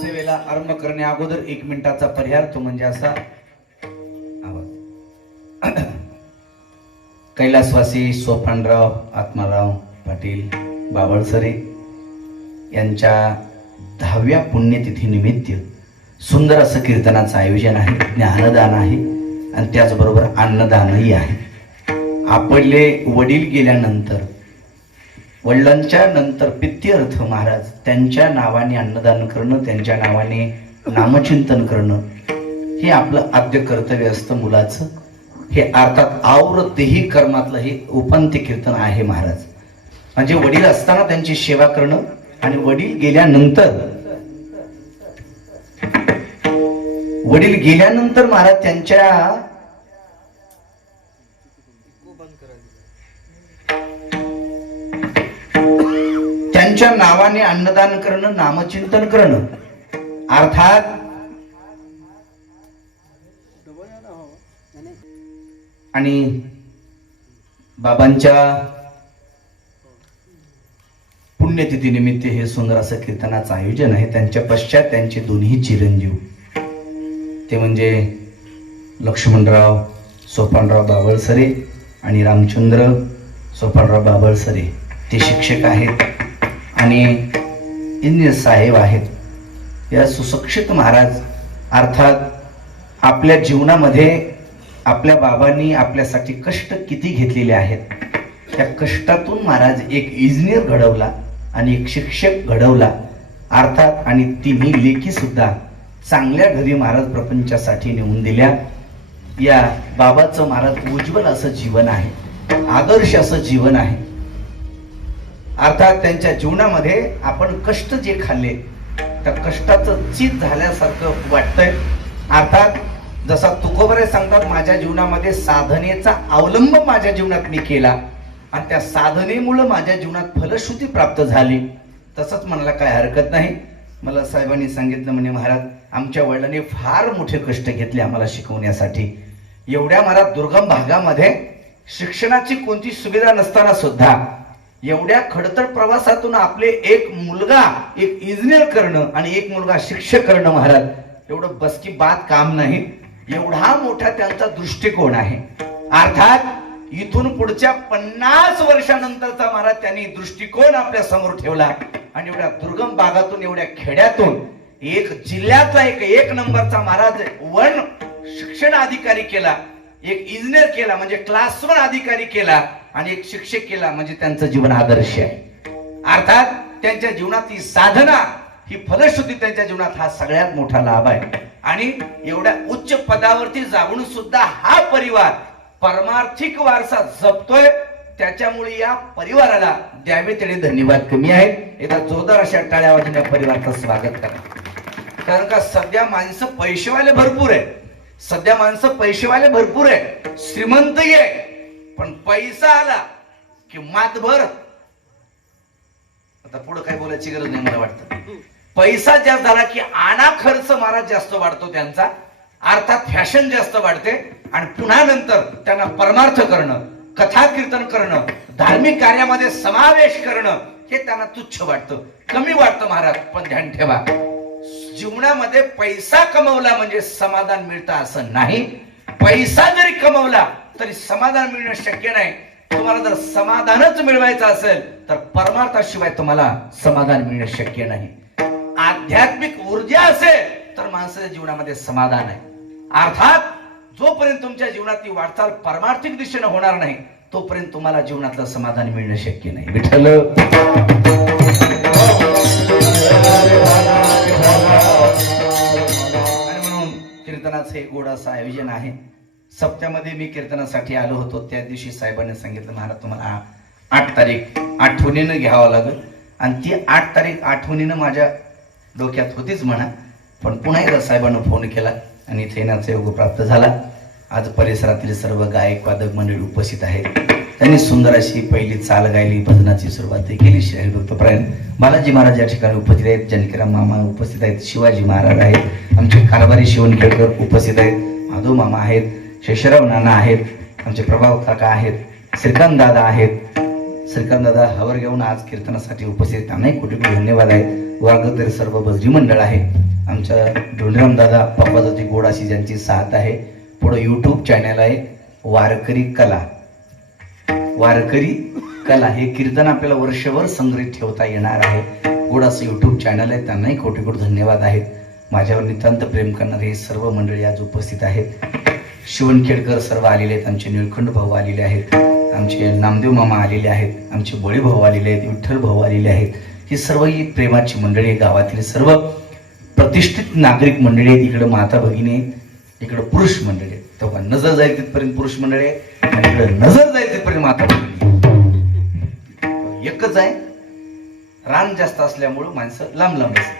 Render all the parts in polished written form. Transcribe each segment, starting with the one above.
सेवेला आरंभ करण्या अगोदर 1 मिनिटाचा परिहार तो म्हणजे असा आवाज. कैलासवासी सोपानराव आत्माराव पाटील बाबळसरे यांच्या 10व्या पुण्यतिथी निमित्त सुंदर असं कीर्तनाचं आयोजन आहे, ज्ञानदान आहे आणि त्याचबरोबर अन्नदानही आहे. आपले वडील गेल्यानंतर वडिलांच्या नंतर पित्यर्थ महाराज त्यांच्या नावाने अन्नदान करणं, त्यांच्या नावाने नामचिंतन करणं हे आपलं आद्य कर्तव्य असतं मुलाचं. हे अर्थात आवृत्तीही कर्मातलं हे उपंत्य कीर्तन आहे महाराज. म्हणजे वडील असताना त्यांची सेवा करणं आणि वडील गेल्यानंतर महाराज त्यांच्या नावाने अन्नदान करणं, नामचिंतन करणं. अर्थात आणि बाबांच्या पुण्यतिथी निमित्त हे सुंदर असं कीर्तनाचं आयोजन आहे. त्यांच्या पश्चात त्यांचे दोन्ही चिरंजीव ते म्हणजे लक्ष्मणराव सोपानराव बाबळसरे आणि रामचंद्र सोपानराव बाबळसरे ते शिक्षक आहेत आणि इंजिनियर साहेब आहेत. या सुशिक्षित महाराज अर्थात आपल्या जीवनामध्ये आपल्या बाबांनी आपल्यासाठी कष्ट किती घेतलेले आहेत. त्या कष्टातून महाराज एक इंजिनियर घडवला आणि एक शिक्षक घडवला अर्थात. आणि तिन्ही लेखी सुद्धा चांगल्या घरी महाराज प्रपंचासाठी नेऊन दिल्या. या बाबाचं महाराज उज्ज्वल असं जीवन आहे, आदर्श असं जीवन आहे. अर्थात त्यांच्या जीवनामध्ये आपण कष्ट जे खाल्ले त्या कष्टाचं चीज झाल्यासारखं वाटतंय. अर्थात जसा तुकोबरे सांगतात, माझ्या जीवनामध्ये साधनेचा अवलंब माझ्या जीवनात मी केला आणि त्या साधनेमुळे माझ्या जीवनात फलश्रुती प्राप्त झाली. तसंच म्हणायला काय हरकत नाही. मला साहेबांनी सांगितलं म्हणे महाराज आमच्या वडिलांनी फार मोठे कष्ट घेतले आम्हाला शिकवण्यासाठी. एवढ्या मला दुर्गम भागामध्ये शिक्षणाची कोणती सुविधा नसताना सुद्धा एवढ्या खडतर प्रवासातून आपले एक मुलगा एक इंजिनियर करणं आणि एक मुलगा शिक्षक करणं महाराज एवढं बसकी बात काम नाही. एवढा मोठा त्यांचा दृष्टिकोन आहे. अर्थात इथून पुढच्या 50 वर्षानंतरचा महाराज त्यांनी दृष्टिकोन आपल्या समोर ठेवला आणि एवढ्या दुर्गम भागातून एवढ्या खेड्यातून एक जिल्ह्यातला एक नंबरचा महाराज वन शिक्षण अधिकारी केला, एक इंजिनियर केला म्हणजे क्लास 1 अधिकारी केला आणि एक शिक्षक केला म्हणजे त्यांचं जीवन आदर्श आहे. अर्थात त्यांच्या जीवनात ही साधना ही फलश्रुती त्यांच्या जीवनात हा सगळ्यात मोठा लाभ आहे. आणि एवढ्या उच्च पदावरती जाऊन सुद्धा हा परिवार परमार्थिक वारसा जपतोय. त्याच्यामुळे या परिवाराला द्यावे तेवढे धन्यवाद कमी आहेत. एकदा जोरदार अशा टाळ्या वाजवून या परिवाराचं स्वागत करा. कारण का सध्या माणसं पैसेवाले भरपूर आहे, सध्या माणसं पैसेवाले भरपूर आहे, श्रीमंतही आहे, पण पैसा आला की मातभर आता पुढे काय बोलायची गरज नाही. मला वाटतं पैसा जास्त झाला की आणा खर्च महाराज जास्त वाढतो त्यांचा. अर्थात फॅशन जास्त वाढते आणि पुन्हा नंतर त्यांना परमार्थ करणं, कथा कीर्तन करणं, धार्मिक कार्यामध्ये समावेश करणं हे त्यांना तुच्छ वाटतं, कमी वाटतं महाराज. पण ध्यान ठेवा जीवनामध्ये पैसा कमवला म्हणजे समाधान मिळतं असं नाही. पैसा जरी कमवला तरी समाधान मिळणं शक्य नाही. तुम्हाला जर समाधानच मिळवायचं असेल तर परमार्थाशिवाय तुम्हाला समाधान मिळणं शक्य नाही. आध्यात्मिक ऊर्जा असेल तर माणसाच्या जीवनामध्ये समाधान आहे. अर्थात जोपर्यंत तुमच्या जीवनात ती वाटचाल परमार्थिक दिशेने होणार नाही तोपर्यंत तुम्हाला जीवनातलं समाधान मिळणं शक्य नाही. विठ्ठल आणि म्हणून कीर्तनाचं एक गोड असं आयोजन आहे. सप्त्यामध्ये मी कीर्तनासाठी आलो होतो. त्या दिवशी साहेबांनी सांगितलं महाराज तुम्हाला 8 तारीख आठवणीनं घ्यावं लागेल. आणि ती 8 तारीख आठवणीनं माझ्या डोक्यात होतीच म्हणा. पण पुन्हा एकदा साहेबांना फोन केला आणि इथे येण्याचा योग प्राप्त झाला. आज परिसरातील सर्व गायक वादक मंडळी उपस्थित आहेत. त्यांनी सुंदर अशी पहिली चाल गायली, भजनाची सुरुवात केली. श्री भक्तपरायण बालाजी महाराज या ठिकाणी उपस्थित आहेत, जानकीराम मामा उपस्थित आहेत, शिवाजी महाराज आहेत, आमचे कारभारी शिवणखेडकर उपस्थित आहेत, माधव मामा आहेत, शेषराव नाना आहेत, आमचे प्रभाव काका आहेत, श्रीकांत दादा आहेत. श्रीकांत दादा हवर घेऊन आज कीर्तनासाठी उपस्थित, त्यांनाही कोटी कोटी धन्यवाद आहेत. वागतरी सर्व भजनी मंडळ आहे. आमच्या ढोंडराम दादा पप्पाजाती गोडाशी ज्यांची साथ आहे. पुढे यूट्यूब चॅनल आहे वारकरी कला. वारकरी कला हे कीर्तन आपल्याला वर्षभर संग्रहित ठेवता येणार आहे. गोडाचं यूट्यूब चॅनल आहे, त्यांनाही कोटी कोटी धन्यवाद आहेत. माझ्यावर नितांत प्रेम करणारे हे सर्व मंडळी आज उपस्थित आहेत. शिवणखेडकर सर्व आलेले आहेत, आमचे निळखंड भाऊ आलेले आहेत, आमचे नामदेव मामा आलेले आहेत, आमचे बळी भाऊ आलेले आहेत, विठ्ठल भाऊ आलेले आहेत. ही सर्व ही प्रेमाची मंडळी, गावातील सर्व प्रतिष्ठित नागरिक मंडळी आहेत. इकडे माता भगिनी आहेत, इकडे पुरुष मंडळी आहेत. तेव्हा नजर जाईल तिथपर्यंत पुरुष मंडळी आहे आणि इकडे नजर जाईल तिथपर्यंत माता भगिनी. एकच आहे, रान जास्त असल्यामुळं माणसं लांब लांब असतात.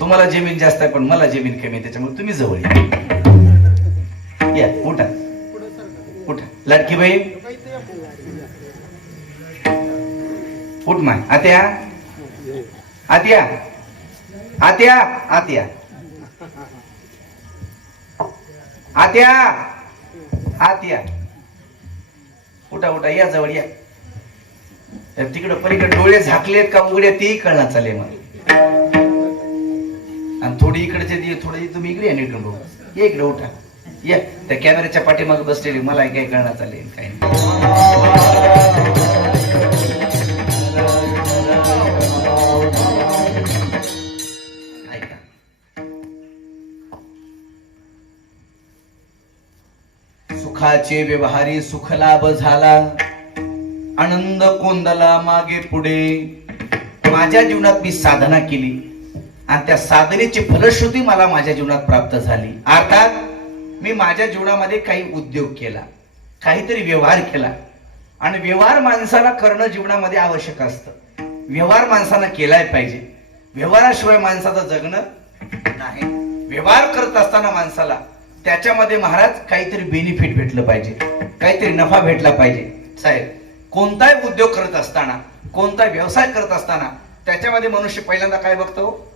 तुम्हाला जमीन जास्त आहे पण मला जमीन कमी आहे, त्याच्यामुळे तुम्ही जवळ या. उठा उठा लाडकी बाई, उठ माय. आत्या आत्या आत्या आत्या आत्या आत्या उठा उठा, या जवळ या. तिकडं पलीकडे डोळे झाकलेत का उघडे तेही कळणार चालेल मला. आणि थोडी इकडचे थोडी तुम्ही इकडे या, नीट बघू. या इकडे उठा या. त्या कॅमेऱ्याच्या पाठीमागे बसलेली मला काय कळणार चालेल काय सुखाचे व्यवहारी सुख लाभ झाला, आनंद कोंदला मागे पुढे. माझ्या जीवनात मी साधना केली आणि त्या साधनेची फलश्रुती मला माझ्या जीवनात प्राप्त झाली. अर्थात मी माझ्या जीवनामध्ये काही उद्योग केला, काहीतरी व्यवहार केला. आणि व्यवहार माणसाला करणं जीवनामध्ये आवश्यक असतं. व्यवहार माणसानं केलाय पाहिजे. व्यवहाराशिवाय माणसाचं जगणं नाही. व्यवहार करत असताना माणसाला त्याच्यामध्ये महाराज काहीतरी बेनिफिट भेटलं पाहिजे, काहीतरी नफा भेटला पाहिजे. साहेब, कोणताही उद्योग करत असताना, कोणता व्यवसाय करत असताना त्याच्यामध्ये मनुष्य पहिल्यांदा काय बघतो?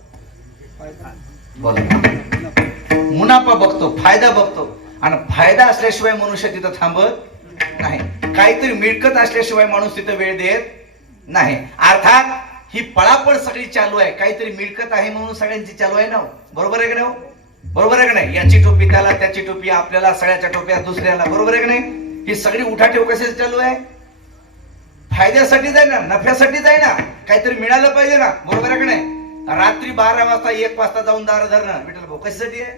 मुनाफा बघतो, फायदा बघतो. आणि फायदा असल्याशिवाय मनुष्य तिथं थांबत नाही. काहीतरी मिळकत असल्याशिवाय माणूस तिथं वेळ देत नाही. अर्थात ही पळापळ सगळी चालू आहे. काहीतरी मिळकत आहे म्हणून सगळ्यांची चालू आहे ना. बरोबर आहे का नाही? बरोबर आहे का नाही? याची टोपी त्याला, त्याची टोपी आपल्याला, सगळ्याच्या टोप्या दुसऱ्याला. बरोबर आहे का नाही? ही सगळी उठाठेव कशाची चालू आहे? फायद्यासाठीच आहे ना, नफ्यासाठीच आहे ना. काहीतरी मिळालं पाहिजे ना. बरोबर आहे का नाही? रात्री 12 वाजता 1 वाजता जाऊन दार धरणं विठ्ठल भाऊ कशासाठी आहे?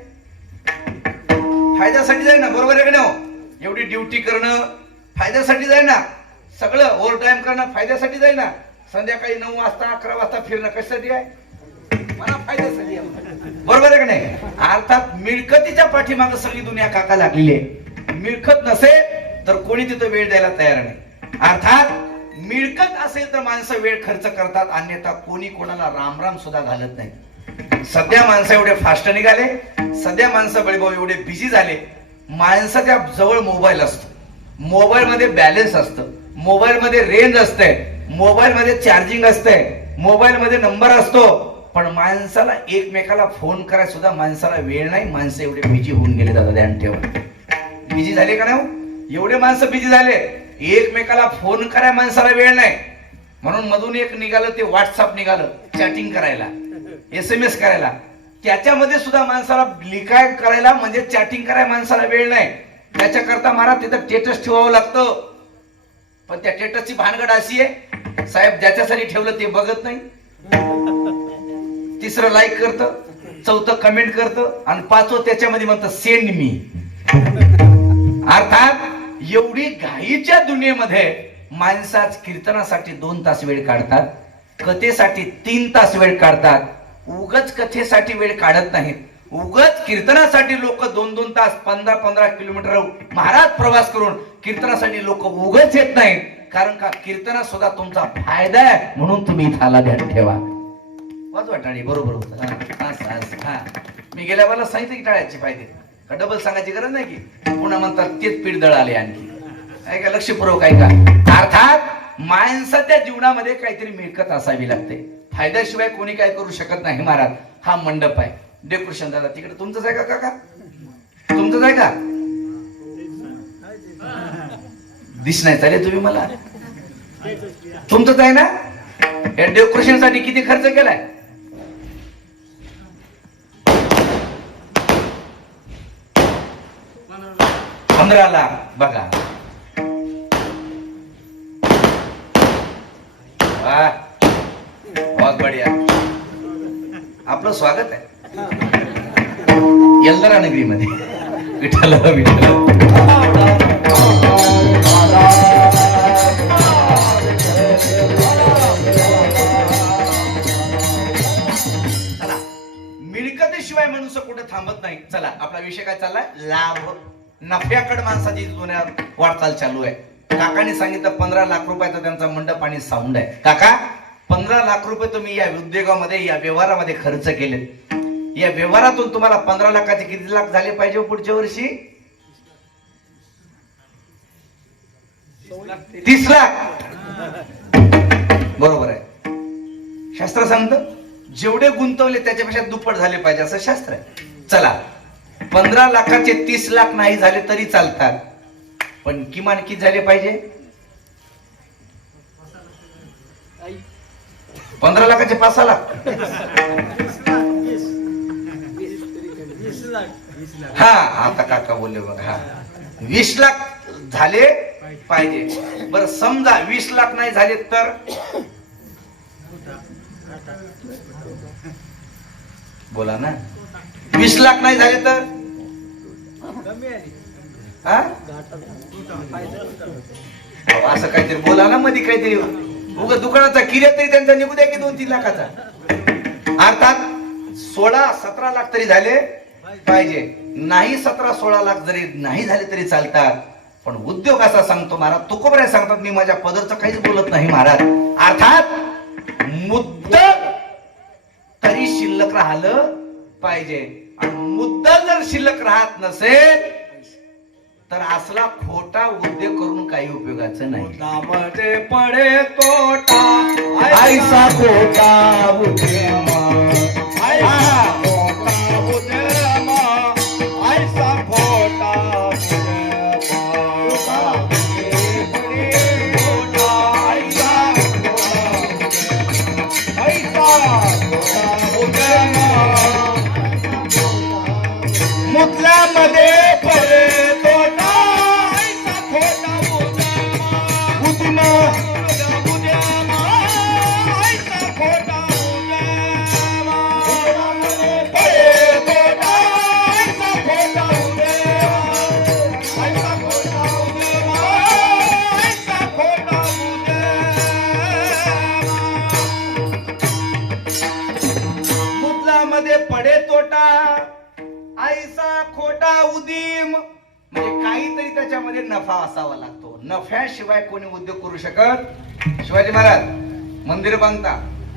फायद्यासाठीच आहे ना. बरोबर आहे का नाही? एवढी ड्युटी करणं फायद्यासाठीच आहे ना. सगळं ओव्हर टाइम करणं फायद्यासाठीच आहे ना. संध्याकाळी 9 वाजता 11 वाजता फिरणं कशासाठी आहे? मला फायद्यासाठी आहे. बरोबर आहे का नाही? अर्थात मिळकतीच्या पाठीमागे सगळी दुनिया काका लागलेली आहे. मिळकत नसेल तर कोणी तिथं वेळ द्यायला तयार नाही. अर्थात मिळकत असेल तर माणसं वेळ खर्च करतात, अन्यथा कोणी कोणाला राम राम सुद्धा घालत नाही. सध्या माणसं एवढे फास्ट निघाले, सध्या माणसं बळीभाऊ एवढे बिझी झाले. माणसाच्या जवळ मोबाईल असतो, मोबाईल मध्ये बॅलन्स असतं, मोबाईल मध्ये रेंज असते, मोबाईल मध्ये चार्जिंग असते, मोबाईल मध्ये नंबर असतो. पण माणसाला एकमेकाला फोन करायला सुद्धा माणसाला वेळ नाही. माणसं एवढे बिझी होऊन गेले. दादा ध्यान ठेवा, बिझी झाले का नाही? एवढे माणसं बिझी झाले, एकमेकाला फोन करायला माणसाला वेळ नाही. म्हणून मधून एक निघालं ते व्हॉट्सअप निघालं, चॅटिंग करायला, SMS करायला. त्याच्यामध्ये सुद्धा माणसाला लिखाण करायला म्हणजे चॅटिंग करायला माणसाला वेळ नाही. त्याच्याकरता महाराज तिथं स्टेटस ठेवावं लागतं. पण त्या स्टेटसची भानगड अशी आहे साहेब, ज्याच्यासाठी ठेवलं ते बघत नाही, तिसरं लाईक करतं, चौथं कमेंट करतं आणि पाचवं त्याच्यामध्ये म्हणतं सेंड मी. अर्थात एवढी घाईच्या दुनियेमध्ये माणसाच कीर्तनासाठी 2 तास वेळ काढतात, कथेसाठी 3 तास वेळ काढतात. उगच कथेसाठी वेळ काढत नाहीत. उगच कीर्तनासाठी लोक 2-2 तास 15-15 किलोमीटर महाराज प्रवास करून कीर्तनासाठी लोक उगच येत नाहीत. कारण का कीर्तनात सुद्धा तुमचा फायदा आहे म्हणून तुम्ही इथं आला. ध्यान ठेवा. वाजवा टाळी. बरोबर होतं. मी गेल्या वेळेला सांगितलं की टाळ्याचे फायदे का डबल सांगायची गरज नाही की पुन्हा म्हणतात तेच पीठ दळ आले आणखी. ऐका, लक्षपूर्वक ऐका. अर्थात माणसाच्या जीवनामध्ये काहीतरी मिळकत असावी लागते. फायद्याशिवाय कोणी काय करू शकत नाही. महाराज हा मंडप आहे, डेकोरेशन झाला तिकडे तुमचंच आहे का काका? तुमचंच आहे का? दिसणार चालेल तुम्ही मला. तुमचंच आहे ना? या डेकोरेशन साठी किती खर्च केलाय? 15 लाख. बघा वाह, बहुत बढिया. आपलं स्वागत आहे यल्दरा नगरीमध्ये. विठ्ठल विठ्ठल. चला, मिळकतीशिवाय मनुष्य कुठे थांबत नाही. चला, आपला विषय काय चाललाय? लाभ, नफ्याकडे माणसाची जुन्या वाटचाल चालू आहे. काकाने सांगितलं 15 लाख रुपयाचा त्यांचा मंडप आणि साऊंड आहे. काका, 15 लाख रुपये तुम्ही या उद्योगामध्ये, या व्यवहारामध्ये खर्च केले. या व्यवहारातून तुम्हाला 15 लाखाचे किती लाख झाले पाहिजे पुढच्या वर्षी? 30 लाख. बरोबर आहे. शास्त्र सांगतं जेवढे गुंतवले त्याच्यापेक्षा दुप्पट झाले पाहिजे, असं शास्त्र आहे. चला, 15 लाखाचे 30 लाख नाही झाले तरी चालतात, पण किमान किती झाले पाहिजे? 15 लाखाचे 5 लाख. हा, आता काका बोलले बघ. हा, 20 लाख झाले पाहिजे. बरं, समजा 20 लाख नाही झाले तर? बोला ना. 20 लाख नाही झाले तर? हा, असं काहीतरी बोला ना मध्ये. काहीतरी उगा दुकानाचा किराया तरी त्यांचा निघू द्या की 2-3 लाखाचा. अर्थात 16-17 लाख तरी झाले पाहिजे. नाही 17-16 लाख जरी नाही झाले तरी चालतात, पण उद्योग असा सांगतो महाराज. तुकोबराय सांगतात, मी माझ्या पदरचं काहीच बोलत नाही महाराज. अर्थात मुद्दल तरी शिल्लक राहिलं पाहिजे. आणि मुद्दल जर शिल्लक राहत नसेल तर असला खोटा उद्योग करून काही उपयोगाचं नाही. मुद्दामध्ये पडे तोटा, ऐसा खोटा उद्यम, ऐसा खोटा उद्यम, ऐसा खोटा मुद्द्यामध्ये पडे तोटा, ऐसा खोटा उद्यम, उद्यम, ऐसा खोटा उद्यम, पडे तोटा, ऐसा खोटा उद्यम, ऐसा खोटा उद्यम, ऐसा खोटा उद्यम. मुद्द्यामध्ये पडे तोटा, ऐसा खोटा उदीम. म्हणजे काहीतरी त्याच्यामध्ये नफा असावा लागतो. नफ्याशिवाय कोणी उद्योग करू शकत? शिवाजी महाराज मंदिर बांधता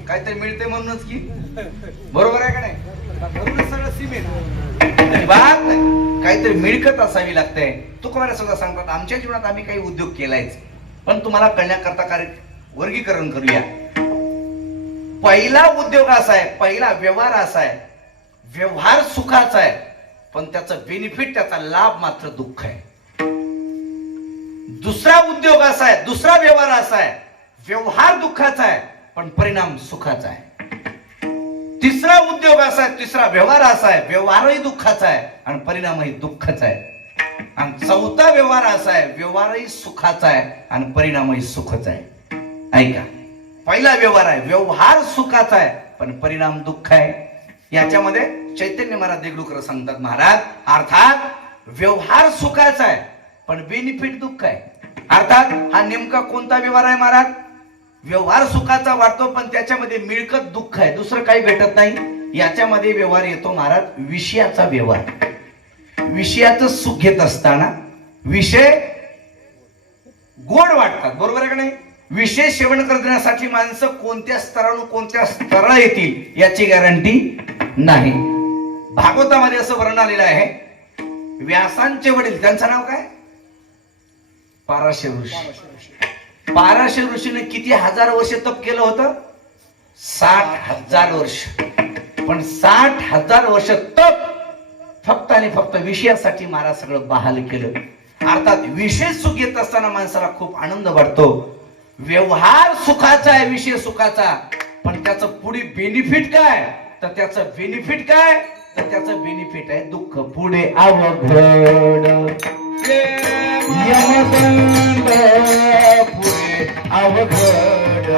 काहीतरी मिळते म्हणूनच की. बरोबर आहे का नाही? म्हणूनच सगळं सिमेंट बात नाही, काहीतरी मिळकत असावी लागते. तुकोबारा सुद्धा सांगतात, आमच्या जीवनात आम्ही काही उद्योग केलायच, पण तुम्हाला कळण्याकरता कार्य वर्गीकरण करूया. पहिला उद्योग असा आहे, पहिला व्यवहार असा आहे, व्यवहार सुखाचा आहे, पण त्याचं बेनिफिट, त्याचा लाभ मात्र दुःख आहे. दुसरा उद्योग असा आहे, दुसरा व्यवहार असा आहे, व्यवहार दुःखाचा आहे पण परिणाम सुखाचा आहे. तिसरा उद्योग असा आहे, तिसरा व्यवहार असा आहे, व्यवहारही दुःखाचा आहे आणि परिणामही दुःखाचा आहे. आणि चौथा व्यवहार असा आहे, व्यवहारही सुखाचा आहे आणि परिणामही सुखाचा आहे. ऐका, पहिला व्यवहार आहे, व्यवहार सुखाचा आहे पण परिणाम दुःख आहे. याच्यामध्ये चैतन्य महाराज देगलूकर सांगतात, महाराज अर्थात व्यवहार सुखाचा आहे पण बेनिफिट दुःख आहे. अर्थात हा नेमका कोणता व्यवहार आहे महाराज? व्यवहार सुखाचा वाटतो पण त्याच्यामध्ये मिळकत दुःख आहे, दुसरं काही भेटत नाही. याच्यामध्ये व्यवहार येतो महाराज विषयाचा व्यवहार. विषयाचं सुख घेत असताना विषय गोड वाटतात, बरोबर आहे का नाही? विषय सेवन करण्यासाठी माणसं कोणत्या स्तरावरून कोणत्या स्तराला येतील याची गॅरंटी नाही. भागवतामध्ये असं वर्णन आलेलं आहे, व्यासांचे वडील, त्यांचं नाव काय? पराशर ऋषी. पराशर ऋषीने किती हजार वर्ष तप केलं होतं? 60,000 वर्ष. पण 60,000 वर्ष तप फक्त आणि फक्त विषयासाठी महाराज सगळं बहाल केलं. अर्थात विषय सुख येत असताना माणसाला खूप आनंद वाटतो. व्यवहार सुखाचा आहे, विषय सुखाचा, पण त्याचं पुढे बेनिफिट काय? तर त्याचं बेनिफिट काय? तर त्याचं बेनिफिट आहे दुःख पुढे अवघड यमदंड पुढे अवघड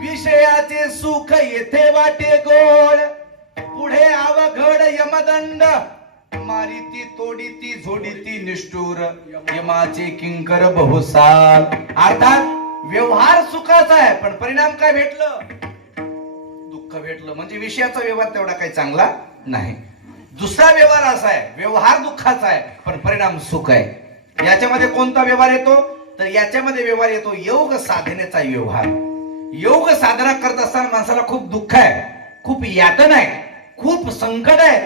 विषयाचे सुख येथे वाटे गोड पुढे अवघड यमदंड मारिती तोडीती झोडीती निष्ठुर यमाचे किंकर बहुसाल. अर्थात व्यवहार सुखाचा आहे पण परिणाम काय भेटलं? दुःख भेटलं. म्हणजे विषयाचा व्यवहार तेवढा काही चांगला नाही. दुसरा व्यवहार असा आहे, व्यवहार दुःखाचा आहे पण परिणाम सुख आहे. याच्यामध्ये कोणता व्यवहार येतो? तर याच्यामध्ये व्यवहार येतो योग साधनेचा व्यवहार. योग साधना करत असताना माणसाला खूप दुःख आहे, खूप यातना आहे, खूप संकट आहे.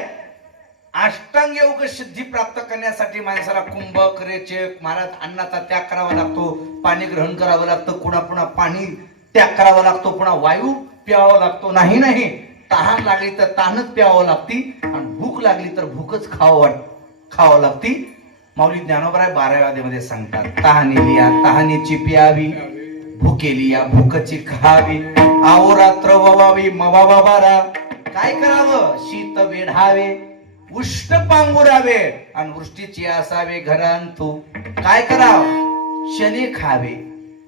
अष्टांग योग सिद्धी प्राप्त करण्यासाठी माणसाला कुंभक रेचक महाराज अन्नाचा त्याग करावा लागतो, पाणी ग्रहण करावं लागतं, पुन्हा पाणी त्याग करावा लागतो, पुन्हा वायू प्यावा लागतो. नाही तहान लागली तर तानच प्यावं लागती आणि भूक लागली तर भूकच खावं लागती. माऊली ज्ञानोबराय 12व्या अध्यायामध्ये सांगतात, तहानेलिया तहानेची प्यावी, भूकेलिया भूकची खावी, अहोरात्र ववावी मवावा बारा. काय करावं? शीत वेढावे, उष्ण पांगुरावे आणि वृष्टीची असावे घरांतू. काय करावं? शनी खावे.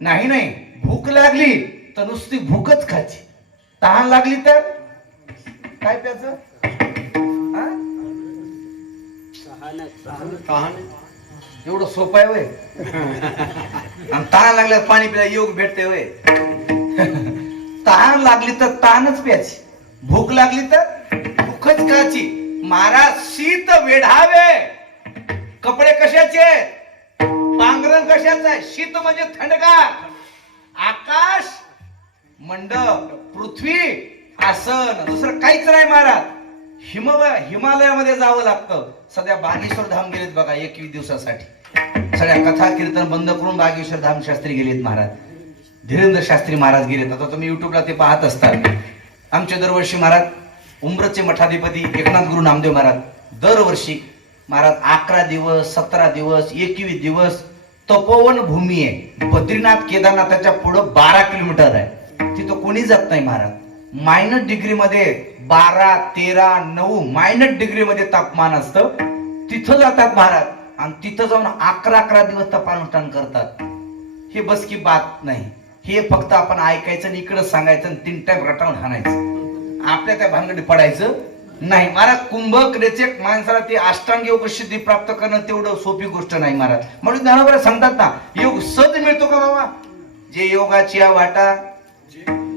नाही भूक लागली तर नुसती भूकच खायची, तहान लागली तर काय प्यायचं? एवढं सोपं आहे वय? आणि तहान लागल्यावर पाणी पिला योग भेटते वय? तहान लागली तर तानच प्यायची, भूक लागली तर भूकच खायची. महाराज शीत वेढावे. कपडे कशाचे? पांघरण कशाचं आहे? शीत म्हणजे थंडगार, आकाश मंडप, पृथ्वी आसन, दुसरं काहीच नाही महाराज. हिमालयामध्ये जावं लागतं. सध्या बागेश्वर धाम गेलेत बघा 21 दिवसासाठी. सगळ्या कथा कीर्तन बंद करून बागेश्वर धाम शास्त्री गेलेत महाराज, धीरेंद्र शास्त्री महाराज गेलेत. आता तुम्ही युट्यूबला ते पाहत असतात. आमचे दरवर्षी महाराज उमरचे मठाधिपती एकनाथ गुरु नामदेव महाराज दरवर्षी महाराज 11 दिवस 17 दिवस 21 दिवस तपोवन भूमी आहे. बद्रीनाथ केदारनाथाच्या पुढं 12 किलोमीटर आहे. तिथं कोणी जात नाही महाराज. -डिग्री मध्ये 12, 13, 9 -डिग्री मध्ये तापमान असतं. तिथं जातात महाराज आणि तिथं जाऊन 11 दिवस तपानुष्ठान करतात. हे बस की बात नाही. हे फक्त आपण ऐकायचं आणि इकडं सांगायचं आणि 3 टाइम रटावून हाणायचं. आपल्या त्या भानगडी पडायचं नाही महाराज. कुंभक रेचक माणसाला ते अष्टांग योग सिद्धी प्राप्त करणं तेवढं सोपी गोष्ट नाही महाराज. म्हणून ज्ञानोबा सांगतात ना, योग सहज मिळतो का बाबा? जे योगाची वाटा,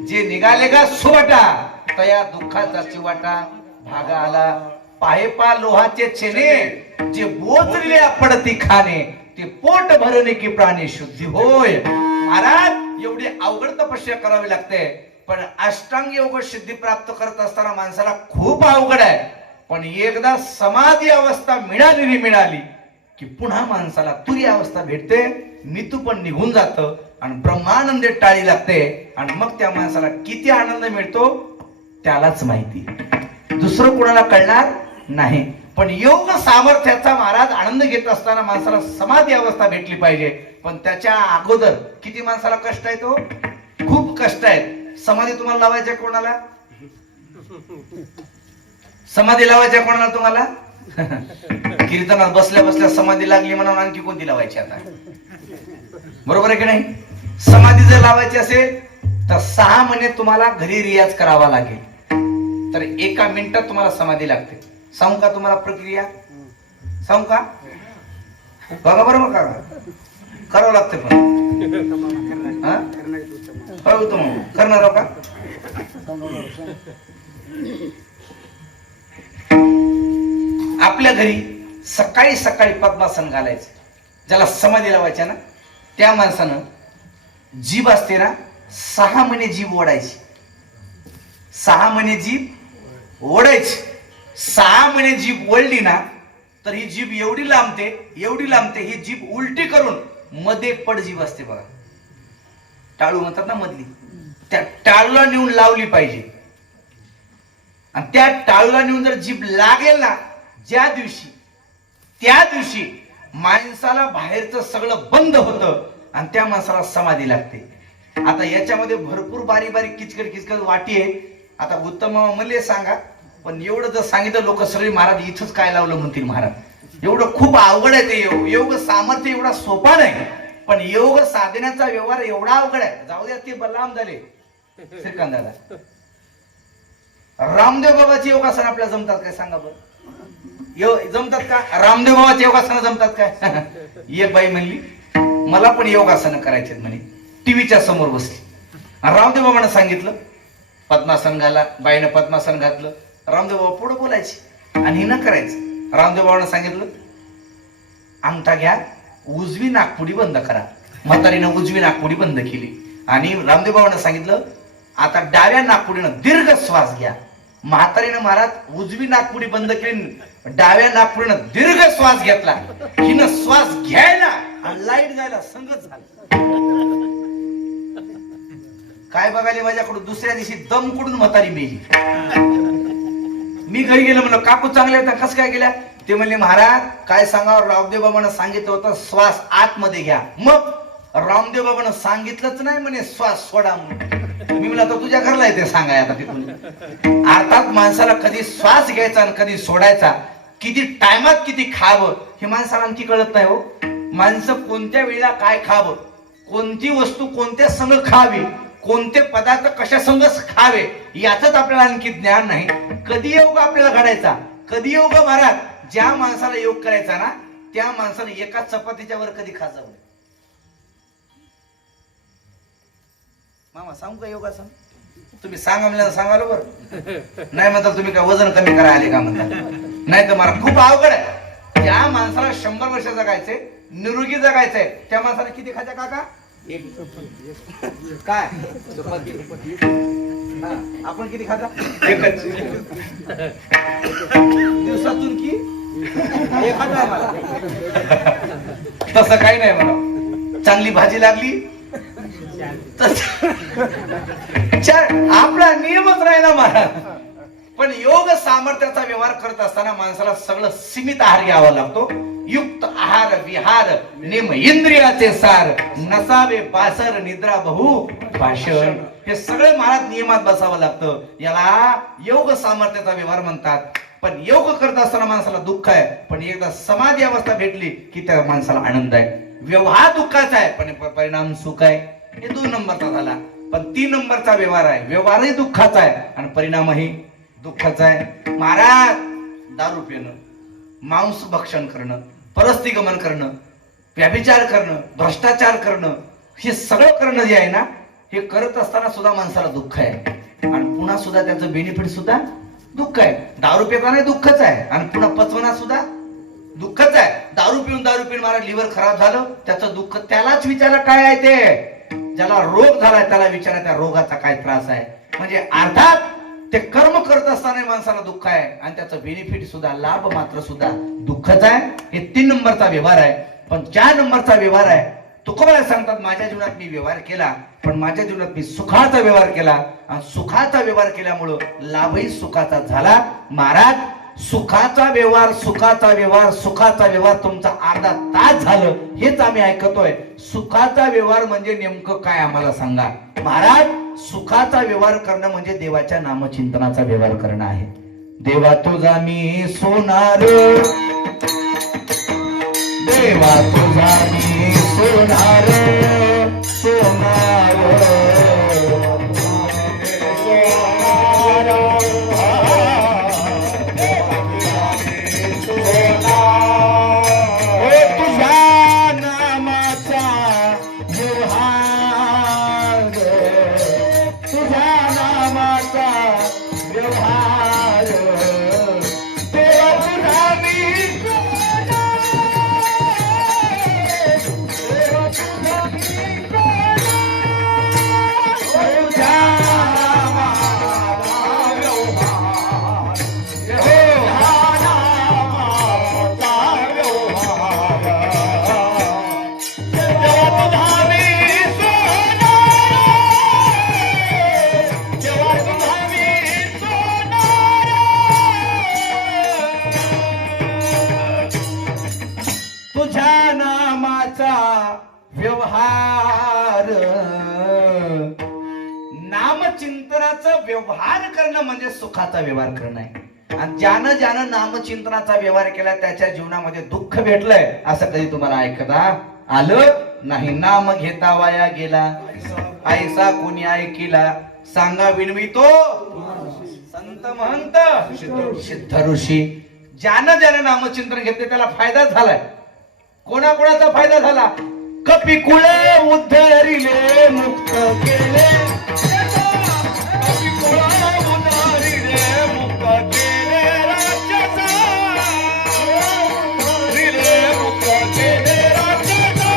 जे निघाले का सुवाटा, तया दुःखाचा चिवाटा भागा आला. पाहेपा लोहाचे छेने, जे बोचलेल्या पडती खाणे, ते पोट भरणे की प्राणी शुद्धी होय. महाराज एवढी अवघड तपस्या करावी लागते. पण अष्टांग योग सिद्धी प्राप्त करत असताना माणसाला खूप अवघड आहे. पण एकदा समाधी अवस्था मिळाली की पुन्हा माणसाला तुरी अवस्था भेटते, मितू पण निघून जातं आणि ब्रह्मानंद टाळी लागते. आणि मग त्या माणसाला किती आनंद मिळतो त्यालाच माहिती, दुसरं कोणाला कळणार नाही. पण योग सामर्थ्याचा महाराज आनंद घेत असताना माणसाला समाधी अवस्था भेटली पाहिजे. पण त्याच्या अगोदर किती माणसाला कष्ट आहे? तो खूप कष्ट आहेत. समाधी तुम्हाला लावायच्या कोणाला? समाधी लावायच्या कोणाला तुम्हाला? कीर्तनात बसल्या बसल्या समाधी लागली म्हणून आणखी कोणती लावायची आता? बरोबर आहे की नाही? समाधी जर लावायची असेल तर 6 महिने तुम्हाला घरी रियाज करावा लागेल. तर 1 मिनिटात तुम्हाला समाधी लागते. सांगू का तुम्हाला प्रक्रिया? सांगू का? बघा बरोबर का? करावं लागते पण हा? हो उत्तम करणार आहो का? आपल्या घरी सकाळी सकाळी पद्मासन घालायचं, ज्याला समाधी लावायच्या ना त्या माणसानं जीभ असते ना 6 महिने जीभ ओढायची, 6 महिने जीभ ओढायची. 6 महिने जीभ ओढली ना तर ही जीभ एवढी लांबते ही जीभ उलटी करून मध्ये पड जीभ असते बघा, टाळू म्हणतात ना मधली, त्या टाळूला नेऊन लावली पाहिजे. आणि त्या टाळूला नेऊन जर जीभ लागेल ना त्या दिवशी माणसाला बाहेरचं सगळं बंद होतं आणि त्या माणसाला समाधी लागते. आता याच्यामध्ये भरपूर बारीक बारीक किचकट वाटी आहे. आता उत्तम मला सांगा, पण एवढं जर सांगितलं लोक सगळे महाराज इथंच काय लावलं म्हणतील महाराज. एवढं खूप अवघड आहे ते योग सामर्थ्य एवढा सोपा नाही, पण योग साधण्याचा व्यवहार एवढा अवघड आहे. जाऊ द्या ते बलराम झाले श्रीकांत दादा. रामदेव बाबाची योगासन आपल्याला जमतात काय सांगा बरं? जमतात का? रामदेव बाबाची योगासनं जमतात काय? ये बाई म्हणली मला पण योगासनं करायचे म्हणे, टीव्हीच्या समोर बसली. रामदेव बाबांना सांगितलं पद्मासन घाला, बाईनं पद्मासन घातलं. रामदेव बाबा पुढे बोलायचे आणि हिनं करायचं. रामदेव बाबांना सांगितलं अंगठा घ्या, उजवी नाकपुडी बंद करा. म्हातारीनं उजवी नाकपुडी बंद केली आणि रामदेव बाबांना सांगितलं आता डाव्या नाकपुडीनं दीर्घ श्वास घ्या. म्हातारीनं महाराज उजवी नाकपुडी बंद केली, डाव्या नाकपुडीनं दीर्घ श्वास घेतला. हिनं श्वास घ्यायला आणि लाईट जायला संगत झालं. काय बघायला माझ्याकडून दुसऱ्या दिवशी दम कुडून म्हातारी मेली. मी घरी गेलो म्हणलं काकू चांगले होता कसं काय गेल्या? ते म्हणले महाराज काय सांगावं, रामदेव बाबांना सांगितलं होतं श्वास आतमध्ये घ्या. मग रामदेव बाबांना सांगितलंच नाही म्हणे श्वास सोडा म्हणून. मी म्हणलं तर तुझ्या घरला येते सांगाय आता तिथून. अर्थात माणसाला कधी श्वास घ्यायचा आणि कधी सोडायचा, किती टायमात किती खावं हे माणसाला आणखी कळत नाही हो. माणसं कोणत्या वेळेला काय खावं, कोणती वस्तू कोणत्या संग खावी, कोणते पदार्थ कशा संग खावे याच आपल्याला आणखी ज्ञान नाही. कधी योग आपल्याला घडायचा, कधी योग महाराज ज्या माणसाला योग करायचा ना त्या माणसाने एका चपातीच्या वर कधी खाजावं. मामा सांगू का योगासन? तुम्ही सांगा म्हणलं सांगालो बरं. नाही म्हणता तुम्ही काय वजन कमी करा आले का म्हणता? नाही तर मला खूप अवघड आहे. ज्या माणसाला 100 वर्ष जगायचे, निरोगी जगायचंय त्या माणसाला किती खायचं काका? काय आपण किती खाता? एकच दिवसातून की एक खाता मला. तसं काही नाही मला. चांगली भाजी लागली आपला नियमच राहिला महाराज. पण योग सामर्थ्याचा व्यवहार करत असताना माणसाला सगळं सीमित आहार घ्यावा लागतो. युक्त आहार विहार नेम इंद्रियाचे सार, नसावे बासर निद्रा बहु भाषण. हे सगळं महाराज नियमात बसावं लागतं. याला योग सामर्थ्याचा व्यवहार म्हणतात. पण योग करत असताना माणसाला दुःख आहे, पण एकदा समाधी अवस्था भेटली की त्या माणसाला आनंद आहे. व्यवहार दुःखाचा आहे पण परिणाम सुख आहे. हे 2 नंबरचा झाला. पण 3 नंबरचा व्यवहार आहे, व्यवहारही दुःखाचा आहे आणि परिणामही दुःखाचा आहे. महाराज दारू पिणं, मांस भक्षण करणं, परस्त्रीगमन करणं, व्यभिचार करणं, भ्रष्टाचार करणं, हे सगळं करणं जे आहे ना हे करत असताना सुद्धा माणसाला दुःख आहे आणि पुन्हा सुद्धा त्याचं बेनिफिट सुद्धा दुःख आहे. दारू पिताना दुःखच आहे आणि पुन्हा पचवण्यात सुद्धा दुःखच आहे. दारू पिऊन मला लिव्हर खराब झालं त्याचं दुःख. त्यालाच विचारा काय आहे ते. ज्याला रोग झालाय त्याला विचारा त्या रोगाचा काय त्रास आहे. म्हणजे अर्थात ते कर्म करत असताना माणसाला दुःख आहे आणि त्याचं बेनिफिट सुद्धा, लाभ मात्र सुद्धा दुःखच आहे. हे 3 नंबरचा व्यवहार आहे. पण 4 नंबरचा व्यवहार आहे. तुकोबा सांगतात माझ्या जीवनात मी व्यवहार केला, पण माझ्या जीवनात मी सुखाचा व्यवहार केला आणि सुखाचा व्यवहार केल्यामुळं लाभही सुखाचा झाला. महाराज सुखाचा व्यवहार तुमचा अर्धा तास झालं हेच आम्ही ऐकतोय. सुखाचा व्यवहार म्हणजे नेमकं काय आम्हाला सांगा. महाराज सुखाचा व्यवहार करणं म्हणजे देवाच्या नामचिंतनाचा व्यवहार करणं आहे. देवा तुझा मी सोनार, देवा तुझा मी सोनार, सोनार तुझ्या नामाचा नामाचा व्यवहार. नामचिंतनाचा व्यवहार करणं म्हणजे सुखाचा व्यवहार करणं आहे. आणि ज्यानं नामचिंतनाचा व्यवहार केला त्याच्या जीवनामध्ये दुःख भेटलंय असं कधी तुम्हाला ऐकता आलं नाही. नाम घेता वाया गेला ऐसा कोणी ऐकिला, सांगा विनवितो संत महंत सिद्ध ऋषी. ज्यानं नामचिंतन घेतले त्याला फायदा झालाय. कोणाकोणाचा फायदा झाला? कपिकुळे उद्धरिले मुक्त केले, कपिकुळे उद्धरिले मुक्त केले राज्याचा, उद्धरिले मुक्त केले राज्याचा,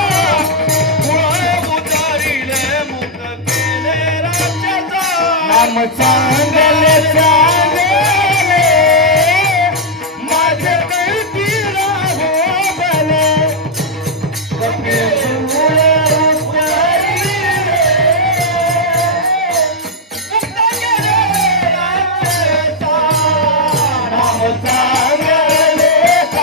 कुळे उद्धरिले मुक्त केले राज्याचा. नाम चांगले चांगले माझे कैती राहो भले, कपिकुळे उद्धरिले मुक्त केले राज्याचा. नाम चांगले चांगले माझे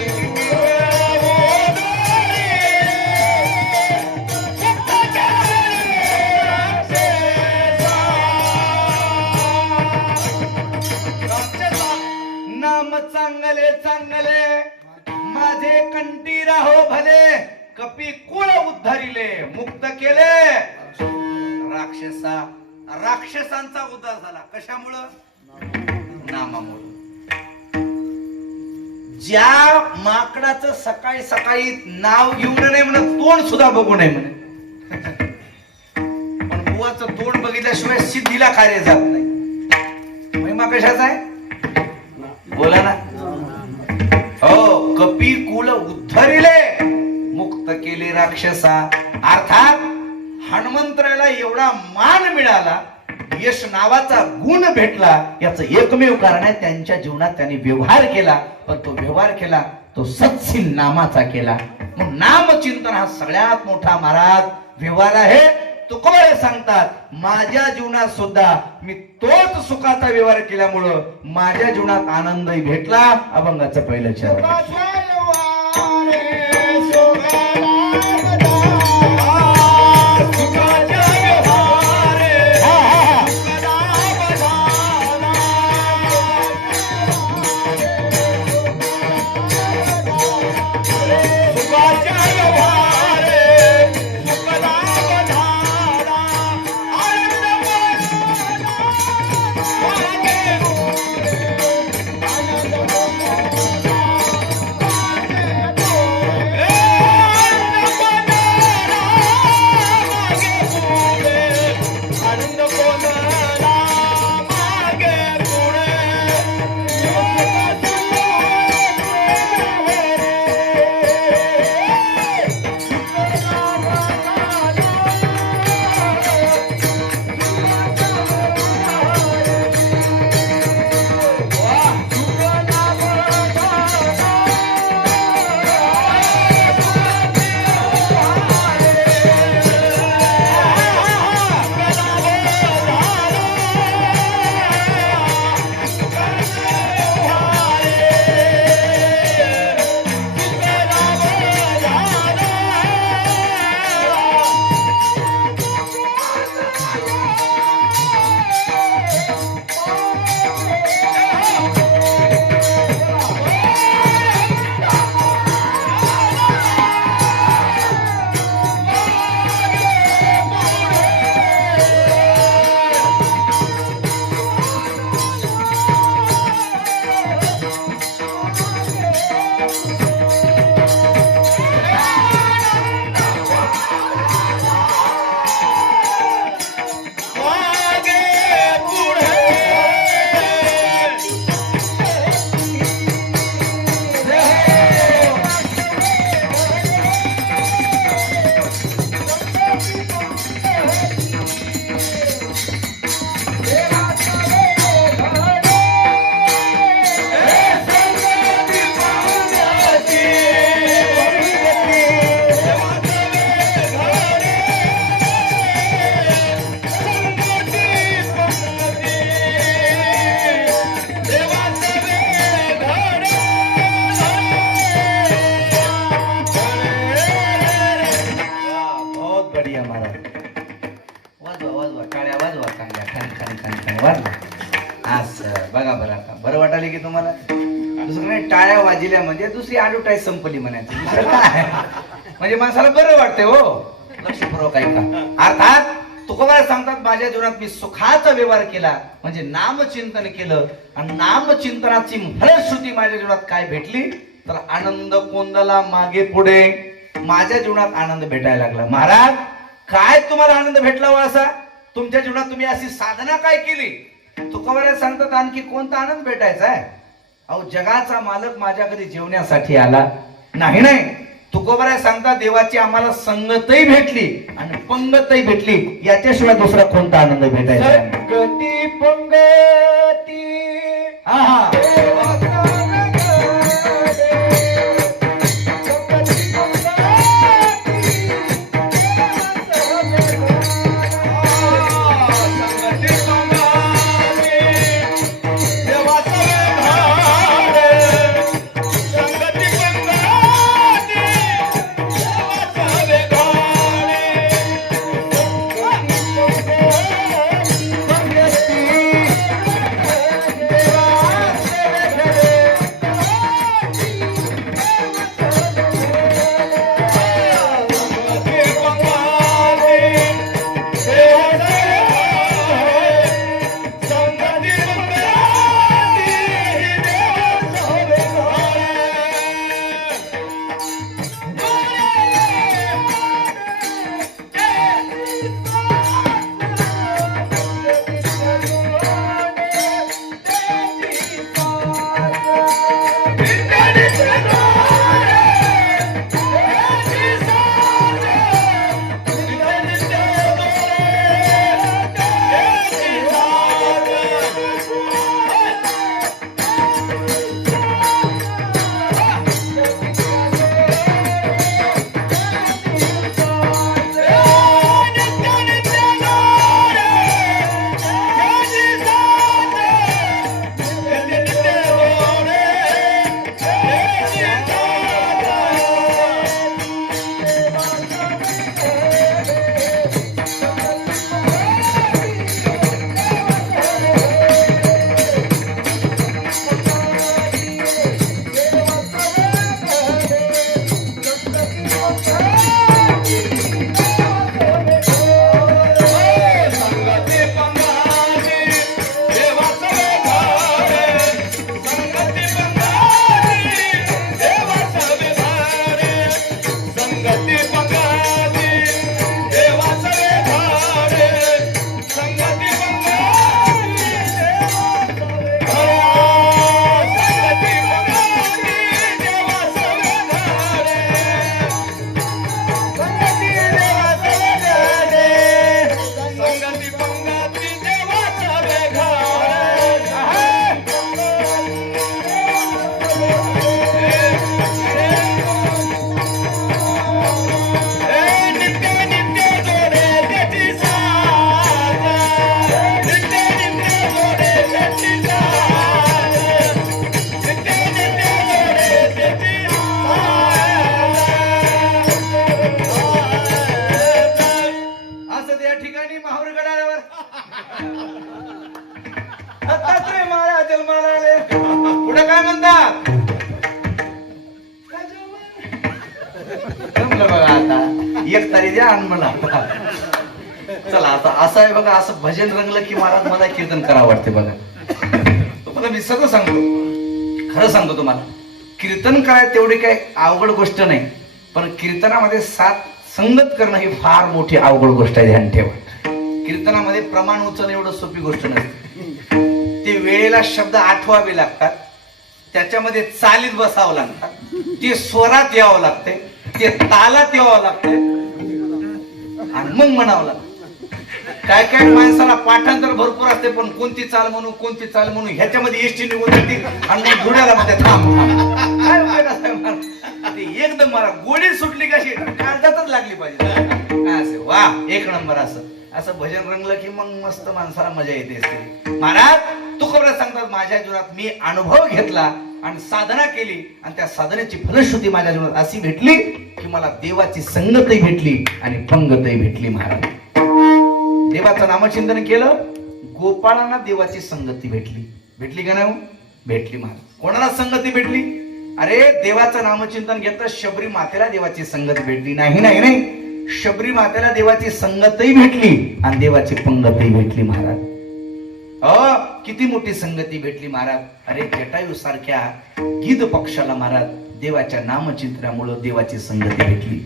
कैती राहो नाम चांगले चांगले माझे कंठी राहो भले, कपी कुळ उद्धरिले मुक्त केले राक्षसांचा उद्धार झाला. कशामुळं? नामामुळं. ज्या माकडाचं सकाळी सकाळी नाव घेऊ नये म्हणत तोंड सुद्धा बघू नये म्हणे, पण बुवाचं तोंड बघितल्याशिवाय सिद्धीला कार्य जात नाही. महिमा कशाचा आहे? बोला ना. हो, कपी कुल उद्धरिले मुक्त केले राक्षसा. अर्थात हनुमंतराला एवढा मान मिळाला, यश नावाचा गुण भेटला, याचं एकमेव कारण आहे त्यांच्या जीवनात त्यांनी व्यवहार केला. पण तो व्यवहार केला तो सत्शील नामाचा केला. मग नामचिंतन हा सगळ्यात मोठा महाराज व्यवहार आहे. तुकोबारे सांगतात माझ्या जीवनात सुद्धा मी तोच सुखाचा व्यवहार केल्यामुळं माझ्या जीवनात आनंदही भेटला. अभंगाचं पहिलं चरण. आता बरं वाटायला की तुम्हाला? दुसरं नाही, टाळ्या वाजल्या म्हणजे दुसरी ॲडव्हर्टाईज संपली म्हणायची. दुसरं काय? म्हणजे माणसाला बरं वाटतंय हो. लक्षपूर्वक ऐका. अर्थात तुकोबा सांगतात माझ्या जीवनात मी सुखाचा व्यवहार केला म्हणजे नामचिंतन केलं आणि नामचिंतनाची फलश्रुती माझ्या जीवनात काय भेटली तर आनंद कोंदला मागे पुढे. माझ्या जीवनात आनंद भेटायला लागला. महाराज काय तुम्हाला आनंद भेटला हो असा? तुमच्या जीवनात तुम्ही अशी साधना काय केली? तुकोबा सांगतात आणखी कोणता आनंद भेटायचा आहे? अहो जगाचा मालक माझ्या घरी जेवण्यासाठी आला नाही. नाही, तुकोबा सांगतात देवाची आम्हाला संगतही भेटली आणि पंगतही भेटली. याच्याशिवाय दुसरा कोणता आनंद भेटायचा? संगती पंगती हा हा पुढे काय म्हणतात? जमलं बघा आता. एक तारी द्या आणि मला चला आता असं आहे बघा. असं भजन रंगलं की महाराज मला कीर्तन करावं वाटते बघा. तुम्हाला मी सगळं सांगतो, खरं सांगतो तुम्हाला. कीर्तन करायला तेवढी काही अवघड गोष्ट नाही, पण कीर्तनामध्ये साथ संगत करणं ही फार मोठी अवघड गोष्ट आहे. ध्यान ठेवा. कीर्तनामध्ये प्रमाण उचलणं एवढं सोपी गोष्ट नसते. ते वेळेला शब्द आठवावे लागतात, त्याच्यामध्ये चालीत बसावं लागतात, ते स्वरात यावं लागते, ते तालात यावं लागते आणि मग म्हणावं लागतं. काय काय माणसाला पाठांतर भरपूर असते, पण कोणती चाल म्हणू कोणती चाल म्हणू ह्याच्यामध्ये एसटी निघून जाते आणि मग धुड्याला मध्ये थांब. काय उपयोग? ते एकदम मला गोडी सुटली कशी काळजातच लागली पाहिजे. काय असे वा एक नंबर. असं असं भजन रंगलं की मग मस्त माणसाला मजा येते. महाराज तुकोबा सांगतात माझ्या जीवनात मी अनुभव घेतला आणि साधना केली आणि त्या साधनेची फलश्रुती माझ्या जीवनात अशी भेटली की मला देवाची संगतही भेटली आणि पंगतही भेटली. महाराज देवाचं नामचिंतन केलं, गोपाळांना देवाची संगती भेटली. भेटली का नाही हो? भेटली महाराज. कोणाला संगती भेटली? अरे देवाचं नामचिंतन घेतलं, शबरी मातेला देवाची संगत भेटली. नाही नाही नाही, शबरी मातेला देवाची संगतही भेटली आणि देवाची पंगतही भेटली महाराज. किती मोठी संगती भेटली महाराज. अरे जटायू सारख्या गिध पक्षाला महाराज देवाच्या नामचिंतनामुळे देवाची संगती भेटली.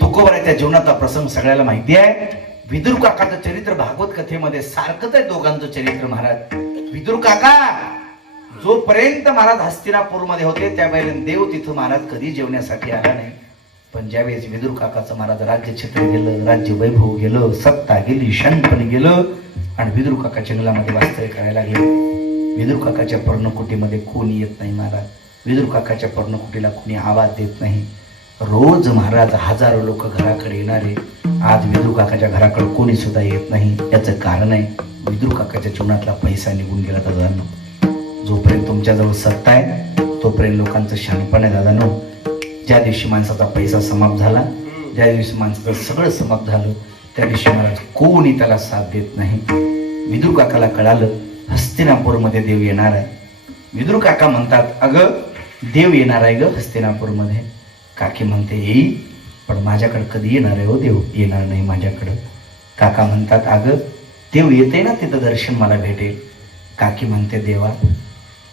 तुकोबराच्या जीवनाचा प्रसंग सगळ्याला माहिती आहे. विदुर काकाचं चरित्र भागवत कथेमध्ये सारखंच आहे दोघांचं चरित्र महाराज. विदुर काका जोपर्यंत महाराज हस्तिनापूरमध्ये होते त्यावेळेला देव तिथं महाराज कधी जेवण्यासाठी आला नाही. पण ज्यावेळेस विदुर काकाचं महाराज राज्य क्षेत्र गेलं, राज्य वैभव गेलं, सत्ता गेली, शहाणपण गेलं आणि विदुर काका जंगलामध्ये वास्तव्य करायला लागले. विदुर काकाच्या पर्णकुटीमध्ये कोणी येत नाही महाराज. विदुर काकाच्या पर्णकुटीला कोणी आवाज देत नाही. रोज महाराज हजारो लोक घराकडे येणारे. आज विदुर काकाच्या घराकडे कोणी सुद्धा येत नाही. याचं कारण आहे विदुर काकाच्या जीवनातला पैसा निघून गेला. दादांनो, जोपर्यंत तुमच्याजवळ सत्ता आहे तोपर्यंत लोकांचं शहाणपण आहे. दादांनो, ज्या दिवशी माणसाचा पैसा समाप्त झाला, ज्या दिवशी माणसाचं सगळं समाप्त झालं, त्या दिवशी महाराज कोणी त्याला साथ देत नाही. विदुर काकाला कळालं हस्तिनापूरमध्ये देव येणार आहे. विदुर काका म्हणतात, अगं देव येणार आहे ग हस्तिनापूरमध्ये. काकी म्हणते येईल, पण माझ्याकडे कधी येणार आहे हो देव? येणार नाही माझ्याकडं. काका म्हणतात, अगं देव येते ना तिथं दर्शन मला भेटेल. काकी म्हणते, देवा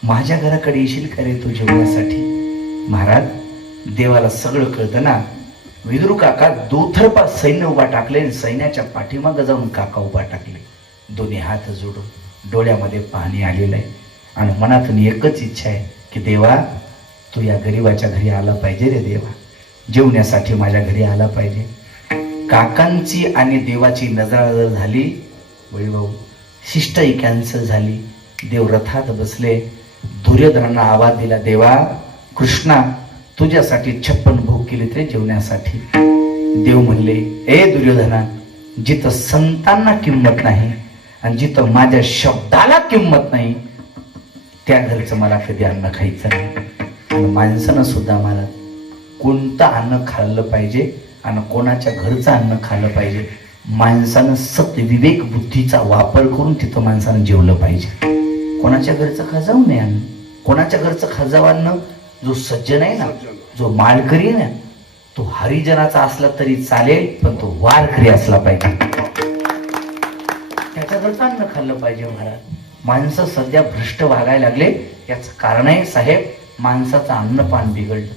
माझ्या घराकडे येशील का रे तू जेवण्यासाठी? महाराज देवाला सगळं कळतं ना. विदुर काका दोथरपा सैन्य उभा टाकले आणि सैन्याच्या पाठीमागं जाऊन काका उभा टाकले. दोन्ही हात जोडून डोळ्यामध्ये पाणी आलेलं आहे आणि मनातून एकच इच्छा आहे की देवा तू या गरीबाच्या घरी आला पाहिजे रे देवा, जेवण्यासाठी माझ्या घरी आला पाहिजे. काकांची आणि देवाची नजरानजर झाली. वैभव शिष्टही कॅन्सल झाली. देव रथात बसले. दुर्योधनांना आवाज दिला, देवा कृष्णा तुझ्यासाठी 56 भोग केले ते जेवण्यासाठी. देव म्हणले, ए दुर्योधना, जिथं संतांना किंमत नाही आणि जिथं माझ्या शब्दाला किंमत नाही त्या घरचं मला कधी अन्न खायचं नाही. आणि माणसानं सुद्धा मला कोणतं अन्न खाल्लं पाहिजे आणि कोणाच्या घरचं अन्न खाल्लं पाहिजे. माणसानं सत्य विवेक बुद्धीचा वापर करून तिथं माणसानं जेवलं पाहिजे. कोणाच्या घरचं खाजावं नाही अन्न. कोणाच्या घरचं खाजावं अन्न जो सज्जन आहे ना, जो माळकरी आहे ना, तो हरिजनाचा असला तरी चालेल, पण तो वारकरी असला पाहिजे. त्याच्या घरचं अन्न खाल्लं पाहिजे महाराज. माणसं सध्या भ्रष्ट वागायला लागले. याचं कारण आहे साहेब, माणसाचं अन्नपान बिघडलं.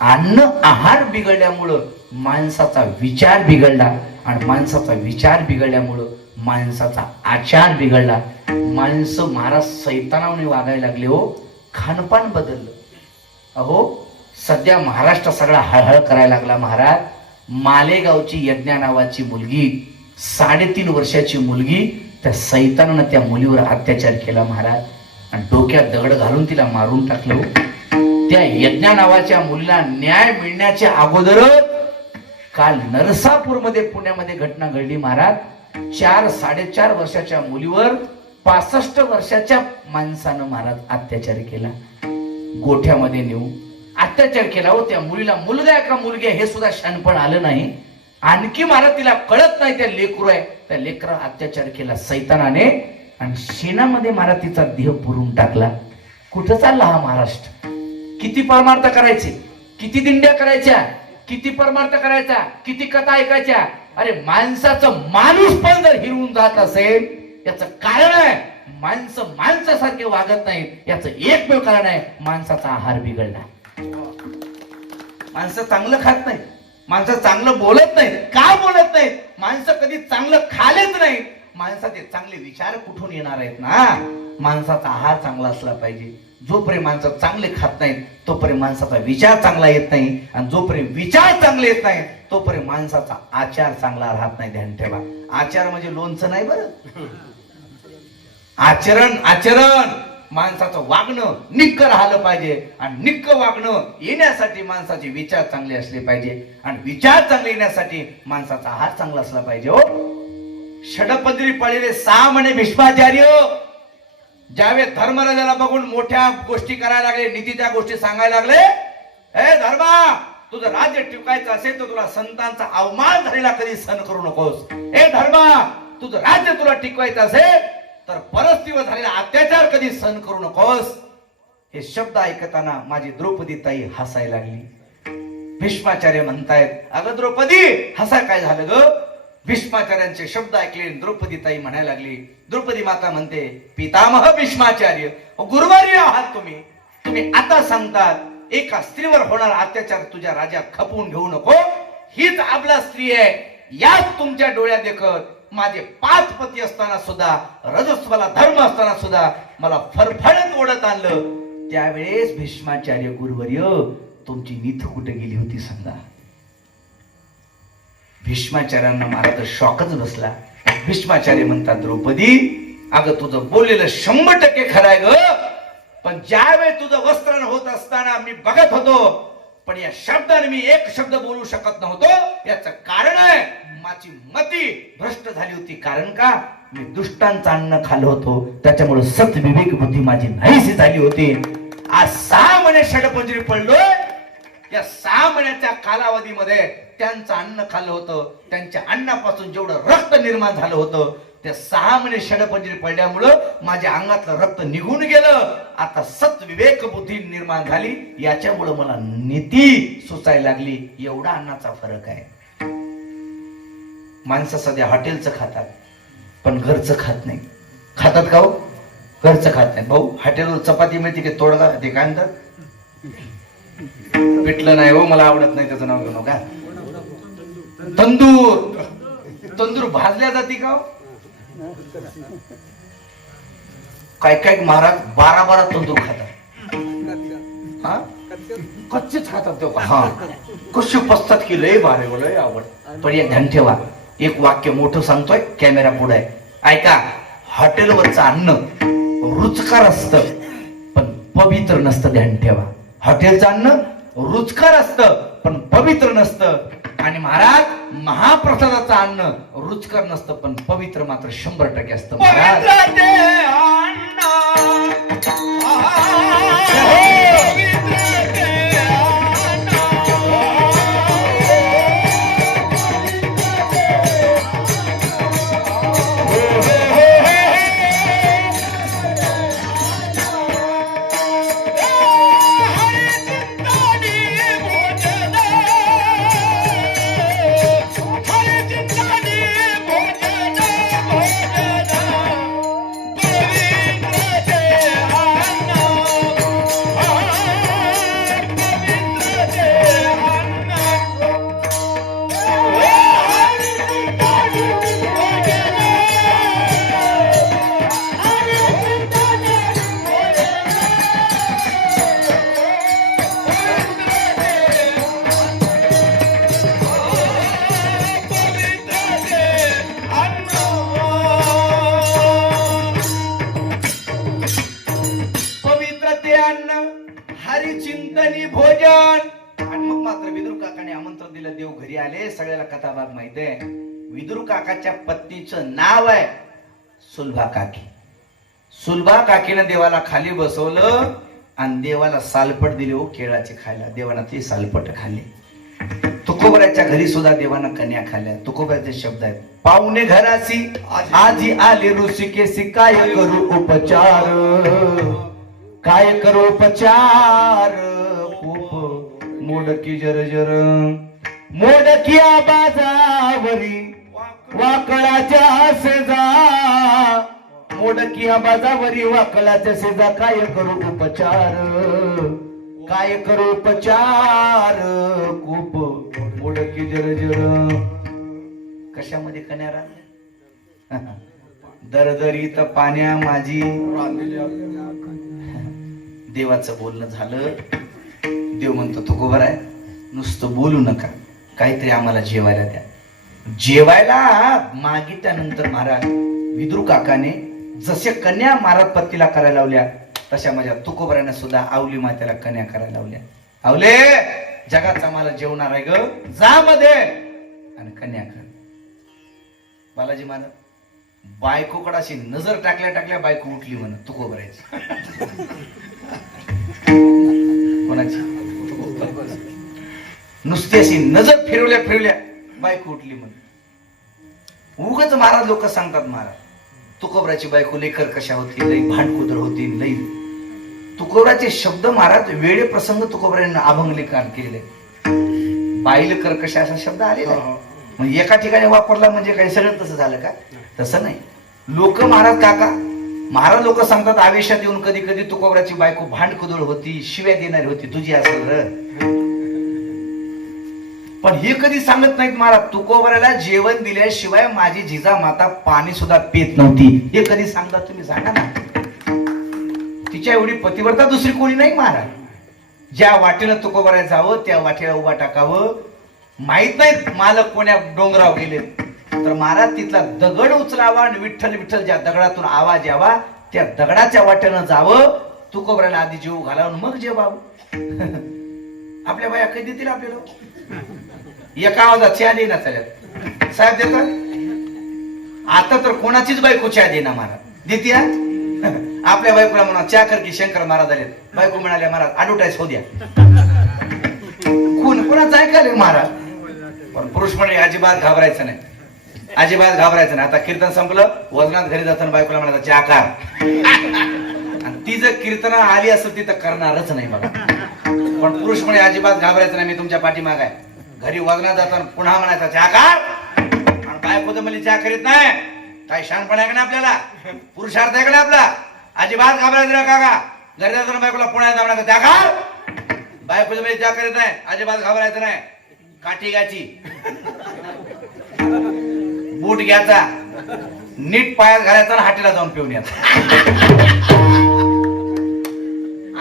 अन्न आहार बिघडल्यामुळं माणसाचा विचार बिघडला आणि माणसाचा विचार बिघडल्यामुळं माणसाचा आचार बिघडला. माणसं महाराज सैतानाने वागायला लागले हो. खानपान बदललं. अहो सध्या महाराष्ट्र सगळा हळहळ करायला लागला महाराज. मालेगावची यज्ञा नावाची मुलगी, 3.5 वर्षाची मुलगी, त्या सैतानानं त्या मुलीवर अत्याचार केला महाराज आणि डोक्यात दगड घालून तिला मारून टाकलं. त्या यज्ञा नावाच्या मुलीला न्याय मिळण्याच्या अगोदरच काल नरसापूरमध्ये पुण्यामध्ये घटना घडली महाराज. 4-4.5 वर्षाच्या मुलीवर 65 वर्षाच्या माणसानं महाराज अत्याचार केला. गोठ्यामध्ये नेऊ अत्याचार केला हो. त्या मुलीला मुलगा आहे का मुलगी आहे हे सुद्धा शहाणपण आलं नाही. आणखी महाराज तिला कळत नाही त्या लेकरू आहे. त्या लेकरा अत्याचार केला सैतानाने आणि शेणामध्ये महाराज तिचा देह पुरून टाकला. कुठं चालला हा महाराष्ट्र? किती परमार्थ करायचे, किती दिंड्या करायच्या, किती परमार्थ करायचा, किती कथा ऐकायच्या. अरे माणसाचं माणूस पण जर हिरवून जात असेल याचं कारण आहे माणसं माणसासारखे वागत नाहीत. याचं एकमेव कारण आहे माणसाचा आहार बिघडला. माणसं चांगलं खात नाहीत, माणसं चांगलं बोलत नाहीत. का बोलत नाहीत? माणसं कधी चांगलं खालेच नाहीत. माणसाचे चांगले विचार कुठून येणार आहेत ना? माणसाचा आहार चांगला असला पाहिजे. जोपर्यंत माणसं चांगले खात नाहीत तोपर्यंत माणसाचा विचार चांगला येत नाही आणि जोपर्यंत विचार चांगले येत नाही तोपर्यंत माणसाचा आचार चांगला राहत नाही. ध्यान ठेवा. आचार म्हणजे लोणचं नाही बरं. आचरण माणसाचं वागणं निक्क राहिलं पाहिजे आणि निक्क वागणं येण्यासाठी माणसाचे विचार चांगले असले पाहिजे आणि विचार चांगले येण्यासाठी माणसाचा आहार चांगला असला पाहिजे. हो षडपदरी पडलेले 6 म्हणे भीष्माचार्य ज्यावेळेस धर्मराजाला बघून मोठ्या गोष्टी करायला लागले, नीतीच्या गोष्टी सांगायला लागले. हे धर्मा, तुझं राज्य टिकायचं असेल तर तुला संतांचा अवमान झालेला कधी सहन करू नकोस. हे धर्मा, तुझं राज्य तुला टिकवायचं असेल तर परस्त्रीवर झालेला अत्याचार कधी सहन करू नकोस. हे शब्द ऐकताना माझी द्रौपदी ताई हसायला लागली. भीष्माचार्य म्हणतायत, अगं द्रौपदी हसा काय झालं ग? भीष्माचार्यांचे शब्द ऐकले द्रौपदी ताई म्हणायला लागली. द्रौपदी माता म्हणते, पितामह भीष्माचार्य, गुरुवारी आहात तुम्ही. तुम्ही आता सांगतात एका स्त्रीवर होणारा अत्याचार तुझ्या राज्यात खपवून घेऊ नको. हीच आपला स्त्री आहे. याच तुमच्या डोळ्यात देखत माझे 5 पती असताना सुद्धा, रजस्वला धर्म असताना सुद्धा मला फरफडत ओढत आणलं. त्यावेळेस भीष्माचार्य गुरुवर्य तुमची नीत कुठे गेली होती सांगा. भीष्माचार्यांना मला तर शॉकच बसला. भीष्माचार्य म्हणतात, द्रौपदी अगं तुझं बोललेलं 100% खरं आहे ग. पण ज्यावेळेस तुझं वस्त्रण होत असताना मी बघत होतो, पण या शब्दाने मी एक शब्द बोलू शकत नव्हतो. याचं कारण आहे माझी मती भ्रष्ट झाली होती. कारण का? मी दुष्टांचं अन्न खाल्लं होतो, त्याच्यामुळे सत विवेक बुद्धी माझी नाहीशी झाली होती. आज 6 महिने षडपंजरी पडलोय. या 6 महिन्याच्या कालावधीमध्ये त्यांचं अन्न खाल्लं होतं. त्यांच्या अन्नापासून जेवढं रक्त निर्माण झालं होतं, त्या 6 महिने षडपंजरी पडल्यामुळं माझ्या अंगातलं रक्त निघून गेलं. आता सत विवेक बुद्धी निर्माण झाली. याच्यामुळं मला नीती सुचायला लागली. एवढा अन्नाचा फरक आहे. माणसं सध्या हॉटेलचं खातात, पण घरचं खात नाही. खातात का हो? घरचं खात नाही. भाऊ हॉटेलवर चपाती मिळते की तोडगा ते काय म्हणतात, पिठलं नाही हो, मला आवडत नाही त्याचं नाव घेऊ नका. तंदूर. तंदूर भाजल्या जाते का हो? काय काय महाराज 12 तंदूर खातात. हा कच्चेच खातात ते. हा कशी पसतात की लय भारी बोल आवड. पण एक ध्यान ठेवा, एक वाक्य मोठं सांगतोय, कॅमेरा पुढे आहे, ऐका. हॉटेलवरचं अन्न रुचकर असतं पण पवित्र नसतं. ध्यान ठेवा, हॉटेलचं अन्न रुचकर असतं पण पवित्र नसतं. आणि महाराज महाप्रसादाचं अन्न रुचकर नसतं पण पवित्र मात्र 100% असतं. महाराज भोजन. आणि मग मात्र विदुर काकाने आमंत्रण दिलं. देव घरी आले. सगळ्याला कथा भाग माहिती आहे. विदुर काकाच्या पत्नीचं नाव आहे सुलभा काकी. सुलभा काकीनं देवाला खाली बसवलं आणि देवाला सालपट दिले हो केळाचे खायला. देवाना ते सालपट खाल्ले. तुकोबराच्या घरी सुद्धा देवाना कन्या खाल्ल्या. तुकोबराचे शब्द आहेत, पाहुणे घरासी आजी आले ऋषिकेशी, काय करू उपचार, काय करू उपचार. खूप मोडकी जर मोडकिया बाजावरी वाकळाच्या शेजा, मोडकिया बाजावरी वाकळाच्या शेजा, काय करू उपचार, काय करू उपचार. खूप मोडकी जर कशामध्ये कन्या राहते दरदरीत पाण्या माझी. देवाचं बोलणं झालं. देव म्हणतो तुकोबर आहे, नुसतं बोलू नका, काहीतरी आम्हाला जेवायला द्या. जेवायला मागितल्यानंतर महाराज विदुर काकाने जसे कन्या महाराज पत्तीला करायला लावल्या, तशा माझ्या तुकोबराने सुद्धा आवली मातेला कन्या करायला लावल्या. आवले जगाचा मला जेवणार आहे ग, जा मध्ये आणि कन्या कर. बालाजी महाराज बायकोकडे अशी नजर टाकल्या टाकल्या बायको उठली म्हण तुकोबरायची. कोणाची? नुसती अशी नजर फिरवल्या फिरवल्या बायको उठली म्हण. उगाच महाराज लोक सांगतात महाराज तुकोबराची बायको लई कर्कशा होती, लई भांडकुदळ होती, लई तुकोबराचे शब्द महाराज वेळे प्रसंग तुकोबराने अभंग लिखाण केले. बाईल कर्कशा असा शब्द आलेला आहे. म्हणजे एका ठिकाणी वापरला म्हणजे काही सगळं तसं झालं का? तसं नाही. लोक महाराज काका महाराज लोक सांगतात आवेशात येऊन कधी कधी तुकोबराची बायको भांडकुदळ होती, शिव्या देणारी होती, तुझी असेल र. पण हे कधी सांगत नाहीत महाराज तुकोबराला जेवण दिल्याशिवाय माझी जिजा माता पाणी सुद्धा पेत नव्हती. हे कधी सांगतात तुम्ही सांगा ना. तिच्या एवढी पतिव्रता दुसरी कोणी नाही महाराज. ज्या वाटेनं तुकोबरा जावं त्या वाटेला उभा टाकावं. माहित नाही मालक कोण्या डोंगरावर गेले तर महाराज तिथला दगड उचलावा आणि विठ्ठल विठ्ठल ज्या दगडातून आवाज यावा त्या दगडाच्या वाटेनं जावं. तुकोबराला आधी जीव घालावून मग जेवावं. आपल्या बाया कधी देतील आपल्याला? एका आवाजात चहा देणार चालत साहेब देतात. आता तर कोणाचीच बायको चहा देणार महाराज देते. आपल्या बायकोला म्हणा चहा कर की शंकर महाराज आले. बायको म्हणाले महाराज ऍडव्हर्टाईज होऊ द्या. कोणाचं ऐकायला महाराज. पण पुरुष म्हणे अजिबात घाबरायचं नाही, अजिबात घाबरायचं नाही. आता कीर्तन संपलं वजनात घरी जाताना बायकोला म्हणायचं चहा कर. आणि ती जर कीर्तन आली असेल ती तर करणारच नाही बघा. पण पुरुष म्हणे अजिबात घाबरायचं नाही, मी तुमच्या पाठीमाग आहे. घरी वजनात जाताना पुन्हा म्हणायचा चहा कर. आणि बायको तर मला चहा करीत नाही. काही शहाणपण आहे का नाही आपल्याला? पुरुषार्थ आहे का नाही आपला? अजिबात घाबरायचं नाही काका. घरी जाताना बायकोला पुन्हा येता म्हणायचं चहा कर. बायको तर मला चहा करीत नाही, अजिबात घाबरायचं नाही. काठी घ्यायची, बूट घ्यायचा, नीट पायात घालायचा आणि हाटीला जाऊन पिऊन यायचा.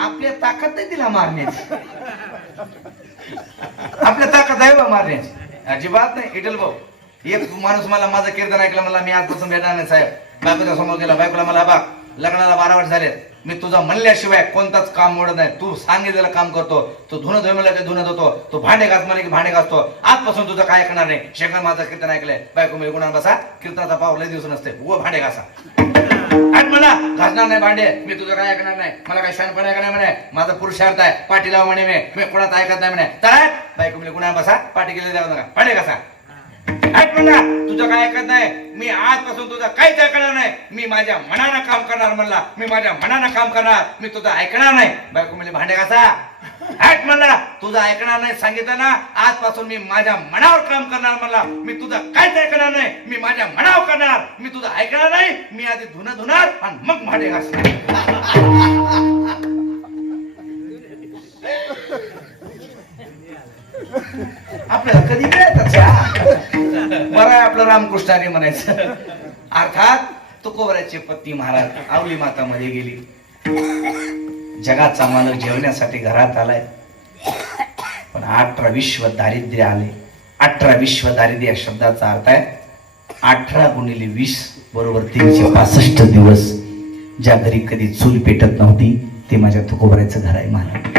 आपल्या ताकद नाही तिला मारण्याची. आपल्या ताकद आहे बा मारण्याची? अजिबात नाही. इटल भाऊ एक माणूस मला माझं कीर्तन ऐकलं, मला मी आजपासून भेटणार नाही साहेब. बायकोच्या समोर गेला, बायकोला मला बा लग्नाला 12 वर्ष झाले, मी तुझा म्हणल्याशिवाय कोणताच काम मोडत नाही. तू सांगितलेलं काम करतो. तू धुणं धुय म्हणलं की धुणं धुतो, तू भांडे घास म्हणले की भांडे घासतो. आजपासून तुझं काय ऐकणार नाही. शंकर माझं कीर्तन ऐकलंय. बायको मी गुणान बसा, कीर्तनाचा पाव लय दिवस नसते, व भांडे घासा. आणि मला घासणार नाही भांडे, मी तुझं काय ऐकणार नाही. मला काय शहाणपण ऐकणार म्हणे. माझा पुरुषार्थ आहे, पाठी लावा म्हणे. मी कोणाचं ऐकत नाही म्हणे. तर बायको मी गुणान बसा, पाठी गेले द्यावं नका, भांडे घासा. म्हणला तुझं काय ऐकत नाही. मी आजपासून तुझं काहीच ऐकणार नाही. मी माझ्या मनानं काम करणार म्हणला. मी माझ्या मनानं काम करणार, मी तुझं ऐकणार नाही. बायको म्हणजे भांडे घासा. हॅट म्हणला तुझं ऐकणार नाही सांगितलं ना. आजपासून मी माझ्या मनावर काम करणार म्हणला. मी तुझं काहीच ऐकणार नाही. मी माझ्या मनावर करणार, मी तुझं ऐकणार नाही. मी आधी धुणं धुणार आणि मग भांडे घासणार. आपल्याला कधी मिळायचं बरं आपलं रामकृष्णाने म्हणायचं. अर्थात तुकोबराचे पत्नी महाराज आवली माता मध्ये गेली. जगाचा मालक जेवण्यासाठी घरात आलाय. पण 18 विश्व दारिद्र्य आले. 18 विश्व दारिद्र्य या शब्दाचा अर्थ आहे 18 गुणिले 20 बरोबर 365 दिवस. ज्या घरी कधी चूल पेटत नव्हती ते माझ्या तुकोबराचं घर आहे महाराज.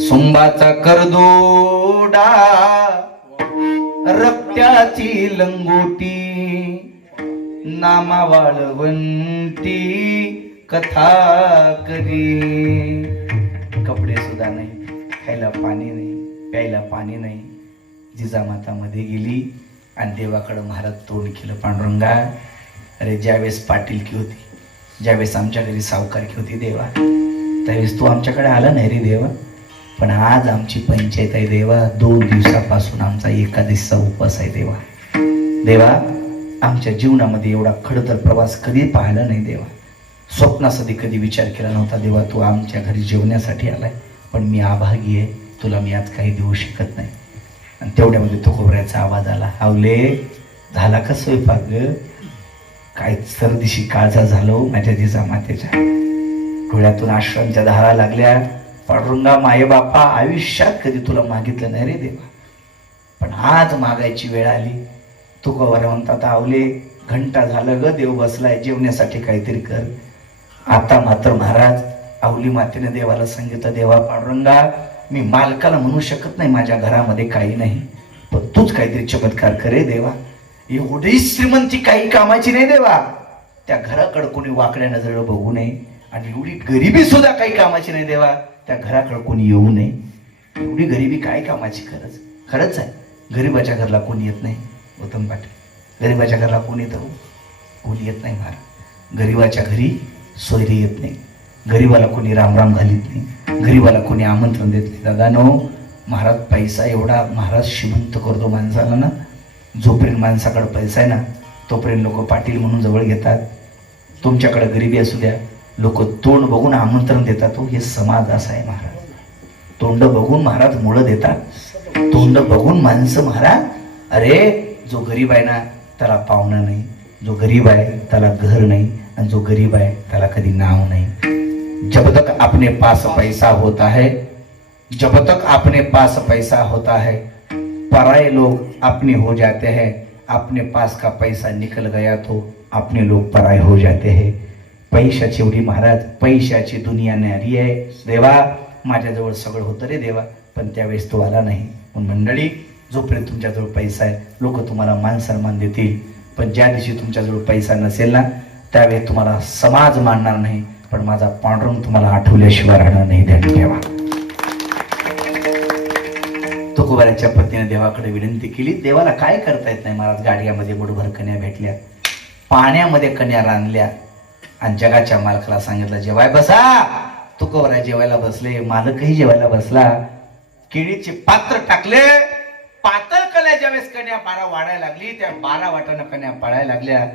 सोंबाचा करदोडा रक्त्याची लंगोटी नामा वाळवंटी कथा करी. कपडे सुद्धा नाही, खायला पाणी नाही, प्यायला पाणी नाही. जिजामाता मध्ये गेली आणि देवाकडे महाराज तोंड केलं. पांडुरंगा अरे ज्यावेळेस पाटीलकी होती, ज्यावेळेस आमच्या घरी सावकारकी होती देवा, त्यावेळेस तू आमच्याकडे आला नाही रे देवा. पण आज आमची पंचायत आहे देवा. 2 दिवसापासून आमचा एकादशीचा उपवास आहे देवा. देवा आमच्या जीवनामध्ये एवढा खडतर प्रवास कधी पाहिला नाही देवा. स्वप्नासाठी कधी विचार केला नव्हता देवा. तू आमच्या घरी जेवण्यासाठी आलाय. पण मी अभागी आहे, तुला मी आज काही देऊ शकत नाही. आणि तेवढ्यामध्ये तुकोबऱ्याचा आवाज आला. आवले झाला का स्वयंपाक ग? काय सर्दीशी काळजा झालो माझ्या जिजामातेच्या. डोळ्यातून आश्रमच्या धारा लागल्या. पांडुरंगा माये बापा आयुष्यात कधी तुला मागितलं नाही रे देवा, पण आज मागायची वेळ आली. तुकोबरा म्हणतात आवले घंटा झालं ग, देव बसलाय, जेवण्यासाठी काहीतरी कर. आता मात्र महाराज आवली मातेने देवाला सांगितलं देवा पांडुरंगा मी मालकाला म्हणू शकत नाही माझ्या घरामध्ये काही नाही, पण तूच काहीतरी चमत्कार करे देवा. एवढी श्रीमंती काही कामाची नाही देवा. त्या घराकडे कोणी वाकड्या नजरेनं बघू नये. आणि एवढी गरिबी सुद्धा काही कामाची नाही देवा. त्या घराकडे कोणी येऊ नये. एवढी गरिबी काय कामाची? खरंच आहे. गरिबाच्या घरला कोणी येत नाही उत्तम पाटील. गरिबाच्या घरला कोणी येतं? कोणी येत नाही महाराज. गरीबाच्या घरी सोयरी येत नाही, गरीबाला कोणी रामराम घालीत नाही, गरीबाला कोणी आमंत्रण देत नाही. दादानो, महाराज पैसा एवढा महाराज श्रीमंत करतो माणसाला ना, जोपर्यंत माणसाकडे पैसा आहे ना तोपर्यंत लोक पाटील म्हणून जवळ घेतात. तुमच्याकडे गरिबी असू द्या, लोक तोंड बघून आमंत्रण देतात. हे समाज असा आहे महाराज. तोंड बघून महाराज मुळं देतात, तोंड बघून माणसं महाराज. अरे जो गरीब आहे ना त्याला पाहुणा नाही, जो गरीब आहे त्याला घर नाही, आणि जो गरीब आहे त्याला कधी नाव नाही. जब तक अपने पास पैसा होता है, जब तक अपने पास पैसा होता है, पराये लोग अपने हो जाते हैं. अपने पास का पैसा निकल गया तो अपने लोग पराये हो जाते हैं. पैशाची एवढी महाराज, पैशाची दुनिया न्यारी आहे. देवा माझ्याजवळ सगळं होतं रे देवा, पण त्यावेळेस तो आला नाही. पण मंडळी, जोपर्यंत तुमच्याजवळ पैसा आहे लोक तुम्हाला मान सन्मान देतील, पण ज्या दिवशी तुमच्याजवळ पैसा नसेल ना त्यावेळेस तुम्हाला समाज मानणार नाही, पण माझा पांडुरंग तुम्हाला आठवल्याशिवाय राहणार नाही. ध्यान ठेवा. तुकोबाराच्या पत्नीने देवाकडे विनंती केली. देवाला काय करता येत नाही महाराज. गाडग्यामध्ये मुठभर कन्या भेटल्या, पाण्यामध्ये कन्या रांधल्या, आणि जगाच्या मालकाला सांगितलं जेवाय बसा. तुकोबारा जेवायला बसले, मालकही जेवायला बसला. केळीचे पात्र टाकले, पातळ कन्या ज्यावेळेस कन्या 12 वाढायला लागली, त्या 12 वाटानं कन्या पाळायला लागल्या.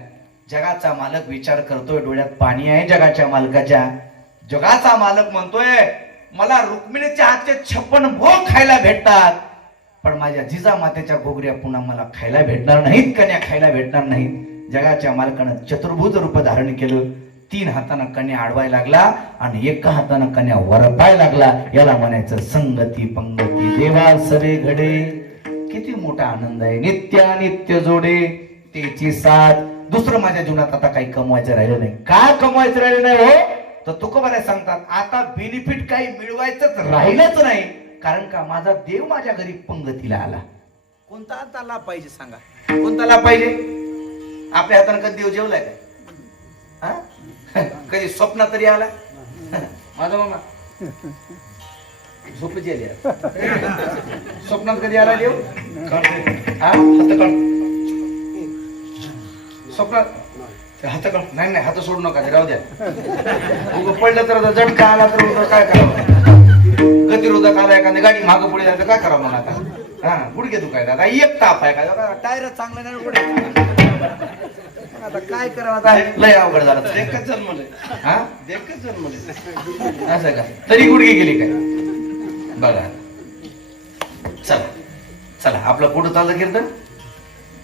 जगाचा मालक विचार करतोय, डोळ्यात पाणी आहे जगाच्या मालकाच्या. जगाचा मालक म्हणतोय मला रुक्मिणीच्या हातचे 56 भोग खायला भेटतात, पण माझ्या जिजामातेच्या गोगऱ्या पुन्हा मला खायला भेटणार नाहीत, कन्या खायला भेटणार नाहीत. जगाच्या मालकानं चतुर्भुज रूप धारण केलं. 3 हातानं कन्या आडवायला लागला आणि 1 हातानं कन्या वरपाय लागला. याला म्हणायचं संगती पंगती देवा सरे घडे. किती मोठा आनंद आहे. नित्यानित्य जोडे त्याची साथ. दुसरं माझ्या जीवनात आता काही कमवायचं राहिलं नाही. काय कमवायचं राहिलं नाही हो, तर तुकोबारा सांगतात आता बेनिफिट काही मिळवायचंच राहिलंच नाही. कारण का माझा देव माझ्या घरी पंगतीला आला. कोणता आता लाभ पाहिजे सांगा, कोणता लाभ पाहिजे? आपल्या हाताने कधी देव जेवलाय का? कधी स्वप्न तरी आला? माझा मामा झोपेची आली स्वप्नात कधी आला देव? स्वप्नात हात काढ. नाही नाही, हात सोडू नका, राहू द्या. पडलं तर झटका आला तर काय करावं? गतिरोधक आला एखाद्या गाडी मागं पुढे जायचं काय करावं मला आता? हा, गुडघे दुखायला आता, एक ताप आहे का, टायर चांगलं नाही पुढे, आता काय करावं? आता लय अवघड झालं. देखच जन्मले. हा, देखच जन्मले. असं का? तरी गुडघे गेले काय बघा. चला चला, आपलं कुठं चाललं कीर्तन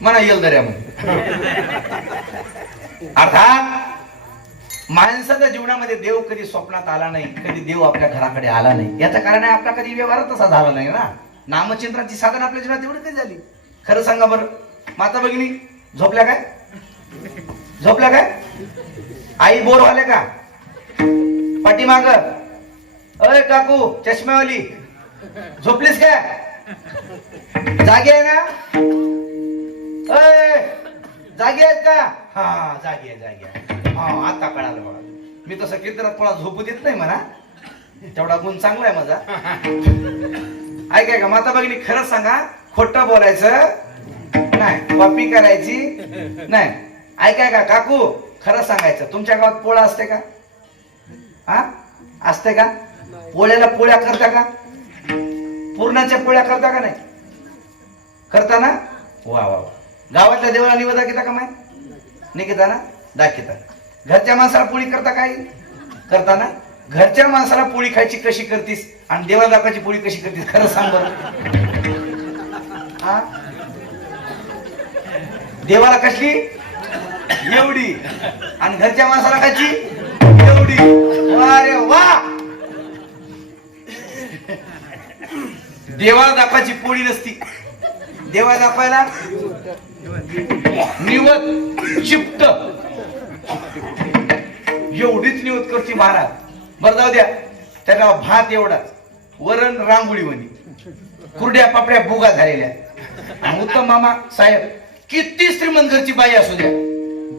म्हणा येईल दर्यामध्ये. अर्थात माणसाच्या जीवनामध्ये देव कधी स्वप्नात आला नाही, कधी देव आपल्या घराकडे आला नाही. याचं कारण आहे आपला कधी व्यवहार तसा झाला नाही ना. नामचिंतनाची साधन आपल्या जीवनात एवढी कधी झाली? खरं सांगा बरं. माता भगिनी झोपल्या काय? झोपल्या काय? आई बोर व्हाले का? पाठीमाग अरे काकू चष्म्यावाली झोपलीस काय? जागी आहे ना? जागी आहेत का? हा, जागी आहे, जागी आहे. हा, आता कळालं बघा. मी तसं कीर्तनात कोणाला झोपू देत नाही म्हणा, तेवढा गुण चांगला आहे माझा. ऐकाय का माता भगिनी, खरंच सांगा, खोटं बोलायचं नाही, कॉपी करायची नाही. ऐकाय का काकू, खरं सांगायचं, तुमच्या गावात पोळा असते का? हा, असते का? पोळ्याला पोळ्या करता का? पूर्णाच्या पोळ्या करता का? नाही करता ना? वा वा. गावातल्या देवाला निवेदा घेता का? माय निघता ना? दाखिता. घरच्या माणसाला पोळी करता काय? करता ना? घरच्या माणसाला पोळी खायची कशी करतीस आणि देवाला दाखवायची पोळी कशी करतीस? खरं सांग बरं. हा, देवाला कसली एवढी आणि घरच्या माणसाला खायची एवढी. अरे वा. देवाला दाखवायची पोळी नसती, देवाला दाखवायला निवत चिपट एवढीच निवत करते महाराज. बरं जाऊ द्या, त्याला भात एवढाच, वरण रांगोळी वणी, कुरड्या पापड्या बुगा झालेल्या. आणि उत्तम मामा साहेब किती श्रीमंत घरची बाई असू द्या,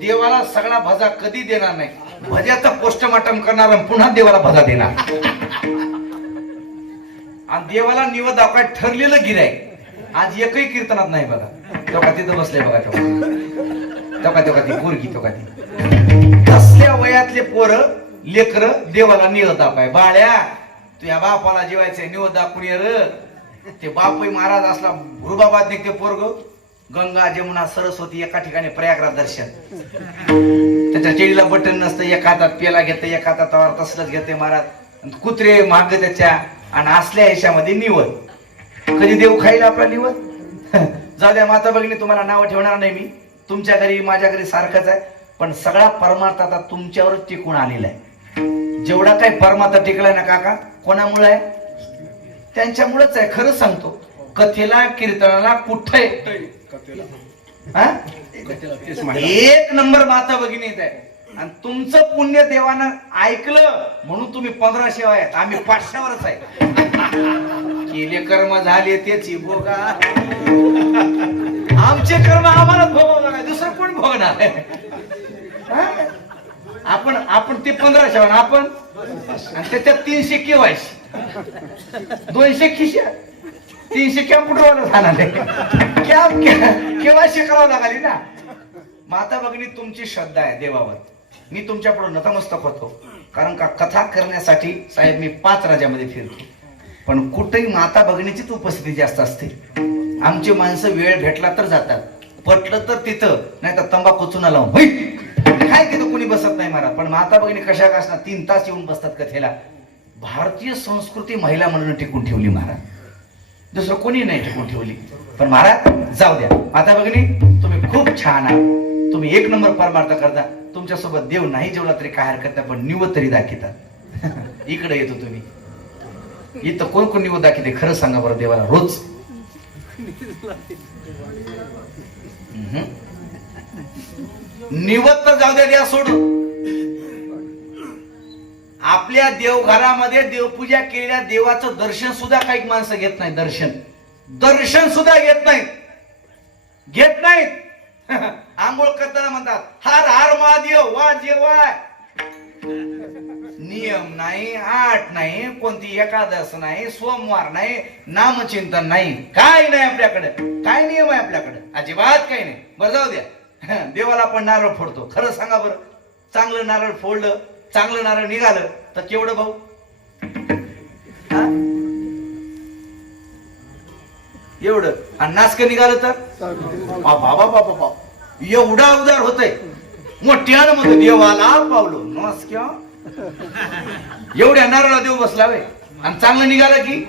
देवाला सगळा भजा कधी देणार नाही. भज्याचा पोस्टमार्टम करणार आणि पुन्हा देवाला भजा देणार. आणि देवाला निवद दाखवाय ठरलेलं गिराय आज एकही कीर्तनात नाही बघा. तेव्हा तिथं बसले बघा, तेव्हा ती पोरगी, तेव्हा ती तसल्या वयातले पोरं लेकर देवाला निवद दापाय. बाळ्या तुझ्या बापाला जेवायचंय, निवद दाखवून ये र. ते बापही महाराज असला रुबाबाद निघते पोरग. गंगा जमुना सरस्वती एका ठिकाणी प्रयागराज दर्शन. त्याच्या चेडीला बटन नसतं, एका हातात पेला घेते, एका हातात तवार तसलंच घेते महाराज. कुत्रे माग त्याच्या आणि असल्या ह्याच्यामध्ये निवद. कधी देव खाईल आपला निवद? जाऊ द्या माता भगिनी, तुम्हाला नाव ठेवणार नाही मी. तुमच्या घरी माझ्या घरी सारखंच आहे, पण सगळा परमार्थ आता तुमच्यावरच टिकून आलेला आहे. जेवढा काही परमार्थ टिकलाय ना काका, कोणामुळे आहे? त्यांच्यामुळेच आहे. खरंच सांगतो, कथेला कीर्तनाला कुठे एक नंबर माता भगिनी आहे. आणि तुमचं पुण्य देवानं ऐकलं म्हणून तुम्ही 1500 आहेत, आम्ही 500वरच आहे. केले कर्म झाले तेच भोगा. आमचे कर्म आम्हालाच भोगावं लागेल, दुसरं कोण भोगणार आहे? आपण ते 1500 आपण, आणि त्याच्यात 300 केवायसी, 200 खिशा, 300 कॅम्प्युटरवाला झाला. केवायसी करावं लागली ना. माता भगिनी, तुमची श्रद्धा आहे देवावर. मी तुमच्या पुढे नतमस्तक होतो, कारण का कथा करण्यासाठी साहेब मी 5 राज्यामध्ये फिरतो, पण कुठेही माता भगिनीचीच उपस्थिती जास्त असते. आमची माणसं वेळ भेटला तर जातात, पटलं तर तिथं, नाही तर तंबाखू चुना लावून काय तिथं कुणी बसत नाही महाराज. पण माता भगिनी कशा कसणार 3 तास येऊन बसतात कथेला. भारतीय संस्कृती महिला म्हणून टिकून ठेवली महाराज, दुसरं कोणी नाही टिकून ठेवली. पण महाराज जाऊ द्या. माता भगिनी, तुम्ही खूप छान आहात, तुम्ही एक नंबर परमार्थ करता. तुमच्यासोबत देव नाही जेवला तरी काय हरकत नाही, पण निवद तरी दाखवतात. इकडे येतो तुम्ही. इथं कोण कोण निवद दाखवते खरं सांगा बरं देवाला रोज? निवद तर जाऊ द्या, द्या सोडून. आपल्या देवघरामध्ये देवपूजा केलेल्या देवाचं दर्शन सुद्धा काही माणसं घेत नाही. दर्शन सुद्धा घेत नाहीत. आंघोळ करताना म्हणतात हर हर महादेव, वा जेवाय. नियम नाही, आठ नाही, कोणती एकादश नाही, सोमवार नाही, नामचिंतन नाही, काय नाही आपल्याकडे. काय नियम आहे आपल्याकडे? अजिबात काही नाही. बरं जाऊ द्या. देवाला आपण नारळ फोडतो. खरं सांगा बरं, चांगलं नारळ फोडलं, चांगलं नारळ निघालं तर केवढं भाऊ? एवढं. आणि नासकं निघालं तर बाबा एवढा उदार होतय. मोठ्यानं म्हणतो देवाला पावलो नासक्या. एवढ्या नारळा देव बसला वे. आणि चांगलं निघालं की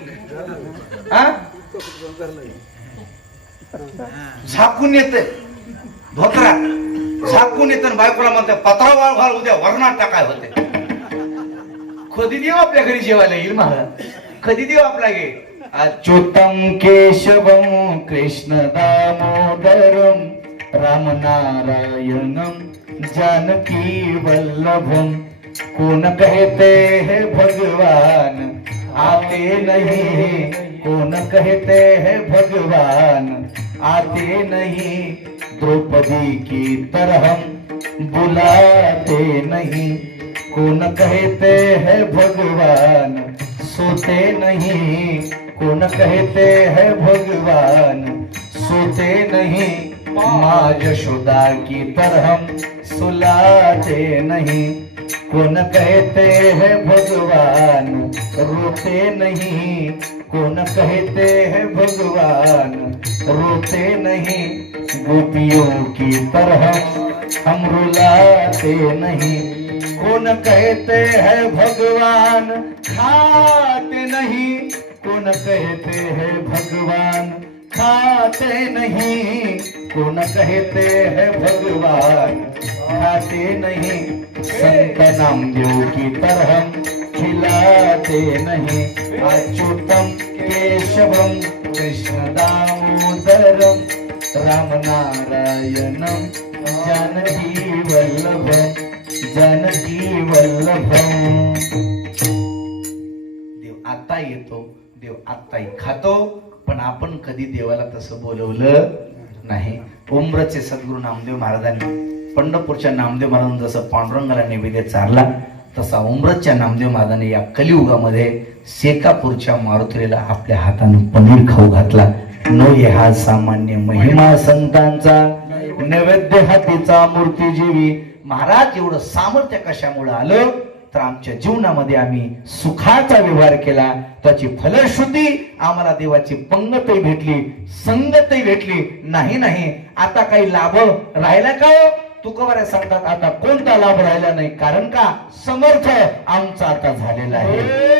झाकून येतंय धोतरा, झाकून येत. बायकोला म्हणते पत्रा वाळ घाल, उद्या वरणात टाकाय होते. कधी देव आपल्या घरी जेवायला येईल महाराज? कधी देव आपला गे? अच्युतम केशवम कृष्ण दामोदरम रामनारायणम जानकी वल्लभम. कौन कहते हैं भगवान आते नहीं, कौन कहते हैं भगवान आते नहीं. द्रौपदी की तरह हम बुलाते नहीं, कौन कहते हैं भगवान सोते नहीं, कौन कहते हैं भगवान सोते नहीं. माँ यशोदा की तरह हम सुलाते नहीं, कौन कहते हैं भगवान रोते नहीं, कौन कहते हैं भगवान रोते नहीं. गोपियों की तरह हम रुलाते नहीं, कौन कहते हैं भगवान खाते नहीं, कौन कहते हैं भगवान खाते नहीं, कौन कहते हैं भगवान खाते नहीं. संत नामदेव की तरह खिलाते नहीं. अच्युतम केशवम कृष्ण दामोदरम रामनारायणम जानकी वल्लभम, जानकी वल्लभम. देव आता येतो, देव आत्ताही खातो, पण आपण कधी देवाला तसं बोलवलं नाही. उमरचे सद्गुरू नामदेव महाराजांनी पंढरपूरच्या नामदेव महाराजांनी जसं पांडुरंगाला नैवेद्य चारला, तसा उमरच्या नामदेव महाराजांनी या कलियुगामध्ये शेकापूरच्या मारुतीला आपल्या हाताने पनीर खाऊ घातला. नो हा सामान्य महिमा संतांचा, नैवेद्य हातीचा मूर्ती जीवी महाराज एवढं सामर्थ्य कशामुळे आलं तर आमच्या जीवनामध्ये आम्ही सुखाचा व्यवहार केला, त्याची फलश्रुती आम्हाला देवाची पंगतही भेटली, संगतही भेटली. नाही आता काही लाभ राहिला का हो? तुकोबारे सांगतात आता कोणता लाभ राहिला नाही, कारण का समर्थ आमचा आता झालेला आहे.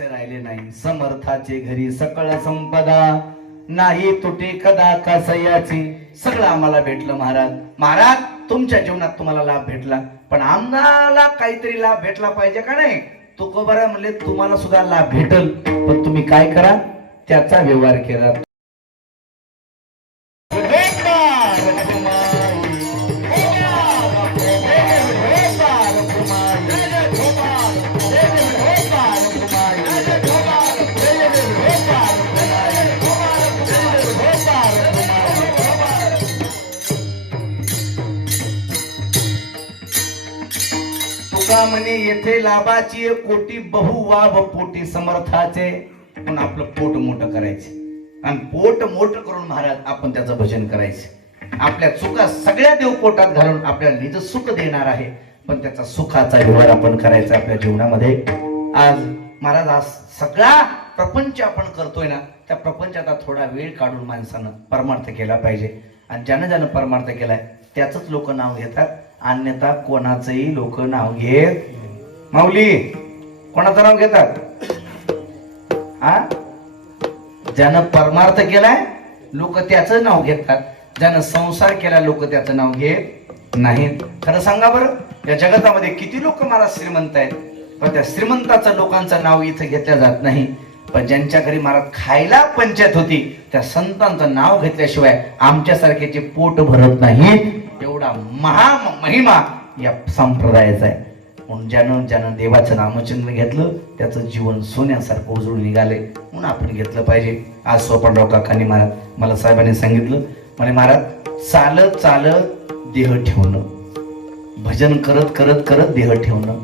राहिले नाही. समर्थाचे घरी सकळ संपदा नाही तुटे कदा कसयाची. सगळं आम्हाला भेटलं महाराज. महाराज तुमच्या जीवनात तुम्हाला लाभ भेटला, पण आम्हाला काहीतरी लाभ भेटला पाहिजे का नाही? तुकोबा म्हणले तुम्हाला सुद्धा लाभ भेटल, पण तुम्ही काय करा त्याचा व्यवहार केला. म्हणे येथे लाभाची कोटी बहुवाब पोटी समर्थाचे. पण आपलं पोट मोठं करायचे आणि पोट मोठं करून महाराज आपण त्याचं भजन करायचे. आपल्या चुका सगळ्या देव पोटात घालून आपल्याला निज सुख देणार आहे, पण त्याचा सुखाचा व्यवहार आपण करायचा आपल्या जीवनामध्ये. आज महाराज आज सगळा प्रपंच आपण करतोय ना, त्या प्रपंचात थोडा वेळ काढून माणसानं परमार्थ केला पाहिजे. आणि ज्यानं परमार्थ केलाय त्याच लोक नाव घेतात, अन्यथा कोणाचंही लोक नाव घेत. माऊली कोणाचं नाव घेतात? हा, ज्यानं परमार्थ केलाय लोक त्याचं नाव घेतात, ज्यानं संसार केला लोक त्याचं नाव घेत नाहीत. खरं सांगा बरं, या जगतामध्ये किती लोक मला श्रीमंत आहेत, पण त्या श्रीमंताचं लोकांचं नाव इथं घेतलं जात नाही. पण ज्यांच्या घरी महाराज खायला पंचायत होती त्या संतांचं नाव घेतल्याशिवाय आमच्यासारख्याचे पोट भरत नाही. एवढा महिमा या संप्रदायाचा आहे. म्हणून ज्यानं देवाचं नामचिन्ह घेतलं त्याचं जीवन सोन्यासारखं उजळून निघाले, म्हणून आपण घेतलं पाहिजे. आज सोपानराव काकांनी महाराज मला साहेबांनी सांगितलं, म्हणे महाराज चालत चालत देह ठेवणं, भजन करत करत करत देह ठेवणं,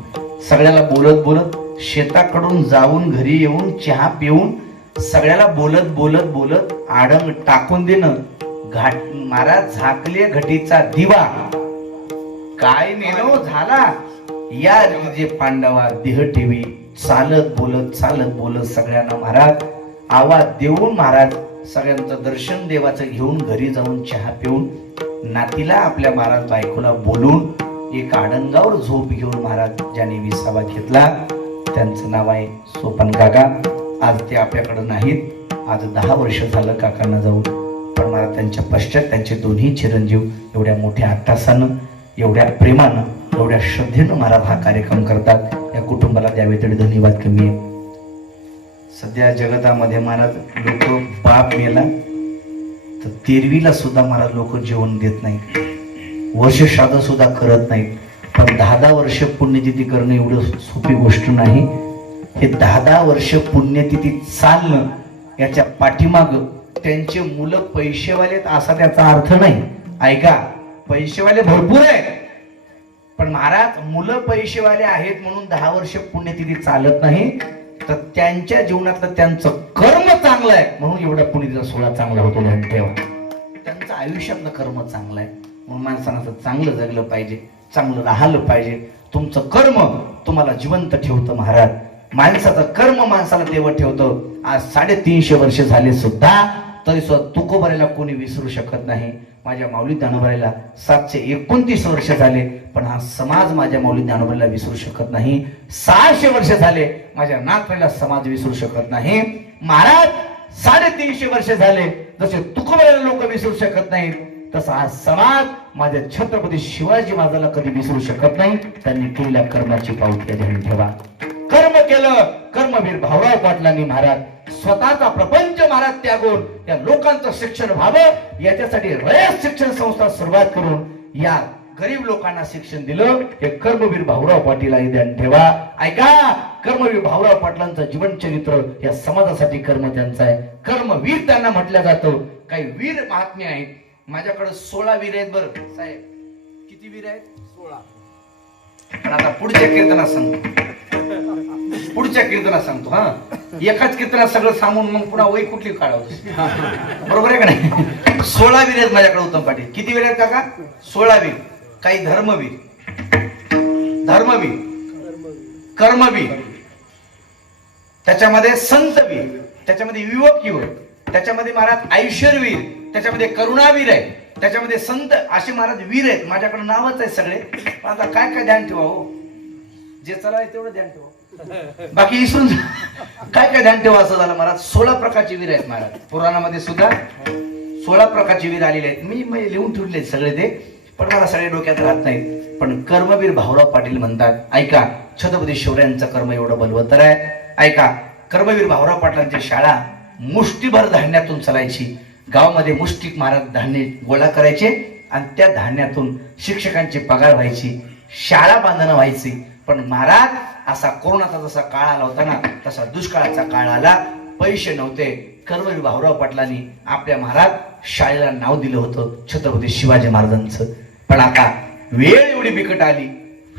सगळ्याला बोलत बोलत शेताकडून जाऊन घरी येऊन चहा पिऊन सगळ्याला बोलत बोलत बोलत आडंग टाकून देणं. घाट महाराज झाकले घटीचा दिवा काय नेलो झाला या जे पांडवा देह ठेवी चालत बोलत सगळ्यांना महाराज आवाज देऊन महाराज सगळ्यांचं दर्शन देवाचं घेऊन घरी जाऊन चहा पिऊन नातीला आपल्या महाराज बायकोला बोलून एक आडंगावर झोप घेऊन महाराज ज्याने विसावा घेतला त्यांचं नाव आहे सोपन काका. आज ते आपल्याकडे नाहीत. आज 10 वर्ष झालं काकांना जाऊन. पण महाराज त्यांच्या पश्चात त्यांचे दोन्ही चिरंजीव एवढ्या मोठ्या अट्टासानं एवढ्या प्रेमानं एवढ्या श्रद्धेनं महाराज हा कार्यक्रम करतात. या कुटुंबाला द्यावे तरी धन्यवाद कमी आहे. सध्या जगतामध्ये महाराज लोक बाप मेला तर 13वीला सुद्धा महाराज लोक जेवण देत नाहीत. वर्ष श्राद्ध सुद्धा करत नाहीत. पण 10 वर्ष पुण्यतिथी करणं एवढं सोपी गोष्ट नाही. हे 10 वर्ष पुण्यतिथी चालणं याच्या पाठीमाग त्यांचे मुलं पैसेवाले असा त्याचा अर्थ नाही. ऐका, पैसेवाले भरपूर आहेत पण महाराज मुलं पैसेवाले आहेत म्हणून 10 वर्ष पुण्यतिथी चालत नाही. तर त्यांच्या जीवनातलं त्यांचं कर्म चांगलं आहे म्हणून एवढा पुण्यतिथीचा सोहळा चांगला होतो. ठेवा, त्यांचं आयुष्यातलं कर्म चांगलं आहे म्हणून माणसानं असं चांगलं जगलं पाहिजे, चांगलं राहिलं पाहिजे. तुमचं कर्म तुम्हाला जिवंत ठेवतं महाराज. माणसाचं कर्म माणसाला तेवढं ठेवतं. आज 350 वर्ष झाले सुद्धा तरी सुद्धा तुकोबाराला कोणी विसरू शकत नाही. माझ्या माऊली ज्ञानोबाराला 729 वर्ष झाले पण हा समाज माझ्या माऊली ज्ञानोबाराला विसरू शकत नाही. 600 वर्ष झाले माझ्या नाथराला समाज विसरू शकत नाही. महाराज 350 वर्ष झाले जसे तुकोबाराला लोक विसरू शकत नाहीत तसा हा समाज माझ्या छत्रपती शिवाजी महाराजाला कधी विसरू शकत नाही. त्यांनी केलेल्या कर्माची पावती ध्यान ठेवा. कर्म केलं, कर्मवीर भाऊराव पाटलांनी महाराज स्वतःचा प्रपंच महाराज त्यागून या लोकांचं शिक्षण व्हावं याच्यासाठी रयत शिक्षण संस्था सुरुवात करून या गरीब लोकांना शिक्षण दिलं. हे कर्मवीर भाऊराव पाटील आहे ध्यान ठेवा. ऐका, कर्मवीर भाऊराव पाटलांचं जीवन चरित्र या समाजासाठी कर्म त्यांचं आहे. कर्मवीर त्यांना म्हटलं जातं. काही वीर महात्मे आहेत. माझ्याकडे 16 वीर आहेत. बरं साहेब किती वीर आहेत? 16. पण आता पुढच्या कीर्तनात सांगतो. पुढच्या कीर्तनात सांगतो. हा, एकाच कीर्तनात सगळं सांगून मग पुन्हा वय कुठली काढावं. बरोबर आहे का नाही? 16 वीर आहेत माझ्याकडे उत्तम पाटील. किती वीर आहेत काका? 16 वीर. काही धर्मवीर, कर्मवीर, त्याच्यामध्ये संतवीर, त्याच्यामध्ये युवक, त्याच्यामध्ये महाराज ऐश्वरवीर, त्याच्यामध्ये करुणावीर आहे, त्याच्यामध्ये संत, असे महाराज वीर आहेत. माझ्याकडे नावच आहे सगळे. पण आता काय काय ध्यान ठेवा हो. जे चला तेवढं ध्यान ठेवा, बाकी इसरून काय काय ध्यान ठेवा. असं झालं महाराज. 16 प्रकारचे वीर आहेत महाराज. पुराणामध्ये सुद्धा 16 प्रकारचे वीर आलेले आहेत. मी लिहून ठेवले सगळे ते, पण मला सगळे डोक्यात राहत नाहीत. पण कर्मवीर भाऊराव पाटील म्हणतात. ऐका, छत्रपती शिवरायांचं कर्म एवढं बलवत्तर आहे. ऐका, कर्मवीर भाऊराव पाटलांची शाळा मुष्टीभर धान्यातून चालायची. गावामध्ये मुष्टिक महाराज धान्य गोळा करायचे आणि त्या धान्यातून शिक्षकांची पगार व्हायची, शाळा बांधणं व्हायची. पण महाराज असा कोरोनाचा जसा काळ आला होता ना तसा दुष्काळाचा काळ आला. पैसे नव्हते. कर्मवीर भाऊराव पाटलांनी आपल्या महाराज शाळेला नाव दिलं होतं छत्रपती शिवाजी महाराजांचं. पण आता वेळ एवढी बिकट आली,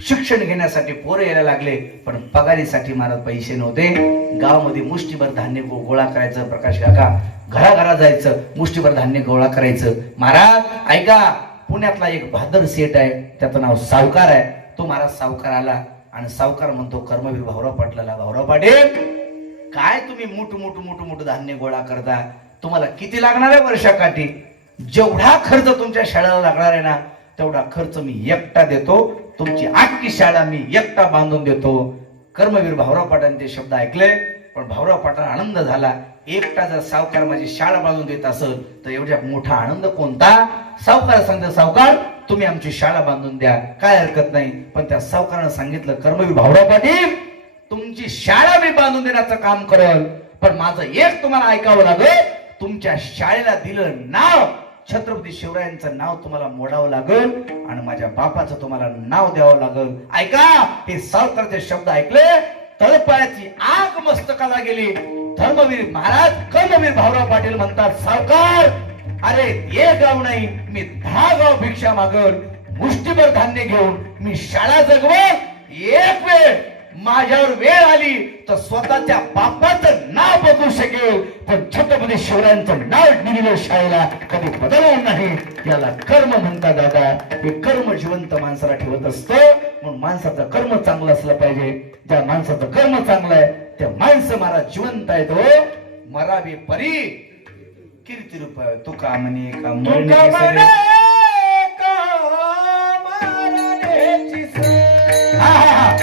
शिक्षण घेण्यासाठी पोरं यायला लागले पण पगारीसाठी महाराज पैसे नव्हते. गावामध्ये मुष्टीभर धान्य गोळा करायचं. प्रकाश काका घराघरा जायचं, मुष्टीभर धान्य गोळा करायचं. महाराज ऐका, पुण्यातला एक बहादर सेठ आहे, त्याचं नाव सावकार आहे. तो महाराज सावकार आला आणि सावकार म्हणतो कर्मवीर भाऊराव पाटलाला, भाऊराव पाटील काय तुम्ही मोठं धान्य गोळा करता, तुम्हाला किती लागणार आहे वर्षाकाठी? जेवढा खर्च तुमच्या शाळेला लागणार आहे ना तेवढा खर्च मी एकटा देतो. तुमची आखी शाळा मी एकटा बांधून देतो. कर्मवीर भाऊराव पाटलांचे ते शब्द ऐकले पण भाऊराव पाटलांना आनंद झाला. एकटा जर सावकार माझी शाळा बांधून देत असेल तर एवढा मोठा आनंद कोणता. सावकार सांगतो, सावकार तुम्ही आमची शाळा बांधून द्या, काय हरकत नाही. पण त्या सावकारानं सांगितलं, कर्मवीर भाऊराव पाटील तुमची शाळा मी बांधून देण्याचं काम करेल पण माझं एक तुम्हाला ऐकावं लागेल. तुमच्या शाळेला दिलं नाव छत्रपती शिवरायांचं नाव तुम्हाला मोडावं लागेल आणि माझ्या बापाचं तुम्हाला नाव द्यावं लागेल. ऐका, हे सावकारचे शब्द ऐकले तळपायाची आग मस्तकाला गेली. धर्मवीर महाराज कर्मवीर भाऊराव पाटील म्हणतात, सावकार अरे एक गाव नाही मी 10 गाव भिक्षा मागल, मुष्टीभर धान्य घेऊन मी शाळा जगवल. एक वेळ माझ्यावर वेळ आली तर स्वतःच्या बापाचं नाव बदलू शकेल पण छत्रपती शिवरायांचं नाव दिलेलं शाळेला कधी बदलणार नाही. याला कर्म म्हणतात दादा. हे कर्म जिवंत माणसाला ठेवत असतं. म्हणून माणसाचं कर्म चांगलं असलं पाहिजे. ज्या माणसाचं कर्म चांगलं आहे त्या माणसं महाराज जिवंत आहेत हो. मरावे परी कीर्ती रूप तुका म्हणे का मरणे सरे. हा, हा, हा.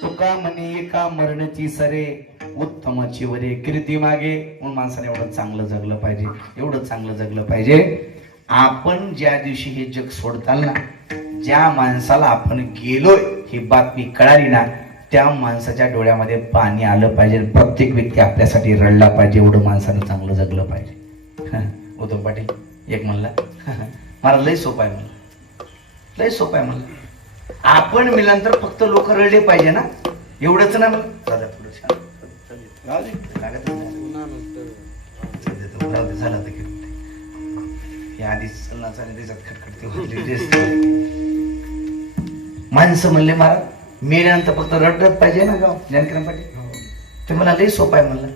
तुका म्हणे एका मरणाची सरे उत्तमाची वरे कीर्ती मागे. म्हणून माणसाने एवढं चांगलं जगलं पाहिजे. एवढं चांगलं जगलं पाहिजे. आपण ज्या दिवशी हे जग सोडताल ना, ज्या माणसाला आपण गेलोय ही बातमी कळाली ना, त्या माणसाच्या डोळ्यामध्ये पाणी आलं पाहिजे. प्रत्येक व्यक्ती आपल्यासाठी रडला पाहिजे. एवढं माणसानं चांगलं जगलं पाहिजे. उद्धव पाटील एक म्हणला मला लय सोपं आहे, म्हणलं लय सोपं आहे म्हणलं. आपण मिळाल्यानंतर फक्त लोक रडले पाहिजे ना, एवढंच ना. मग दादा पुढे छान झालं तर हे आधीच चलनाचा आणि त्याच्यात खटखटते माणसं म्हणले महाराज मेल्यानंतर फक्त रडत पाहिजे ना गाव. जानकीराम पाटील ते मला लई सोपं आहे म्हणलं.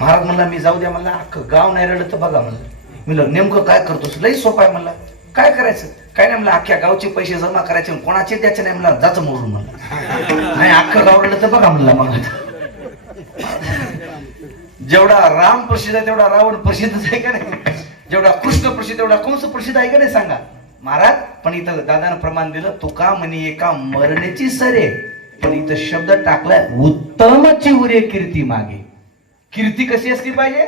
महाराज म्हणला मी जाऊ द्या म्हणला, अख्खं गाव नाही रडत तर बघा म्हणलं. मी नेमकं काय करतोस? लई सोपं आहे म्हणलं. काय करायचं? काय नाही म्हणलं, अख्ख्या गावचे पैसे जमा करायचे, कोणाचे द्यायचे नाही म्हणलं, जाचं मोडून म्हणलं. नाही अख्खं गाव रडलं तर बघा म्हणलं. मग जेवढा राम प्रसिद्ध आहे तेवढा रावण प्रसिद्धच आहे का नाही? जेवढा कृष्ण प्रसिद्ध तेवढा कंस प्रसिद्ध आहे का नाही सांगा महाराज. पण इथं दादानं प्रमाण दिलं तुका म्हणे एका मरण्याची सरे, पण इथं शब्द टाकलाय उत्तमची उरे कीर्ती मागे. कीर्ती कशी असली पाहिजे?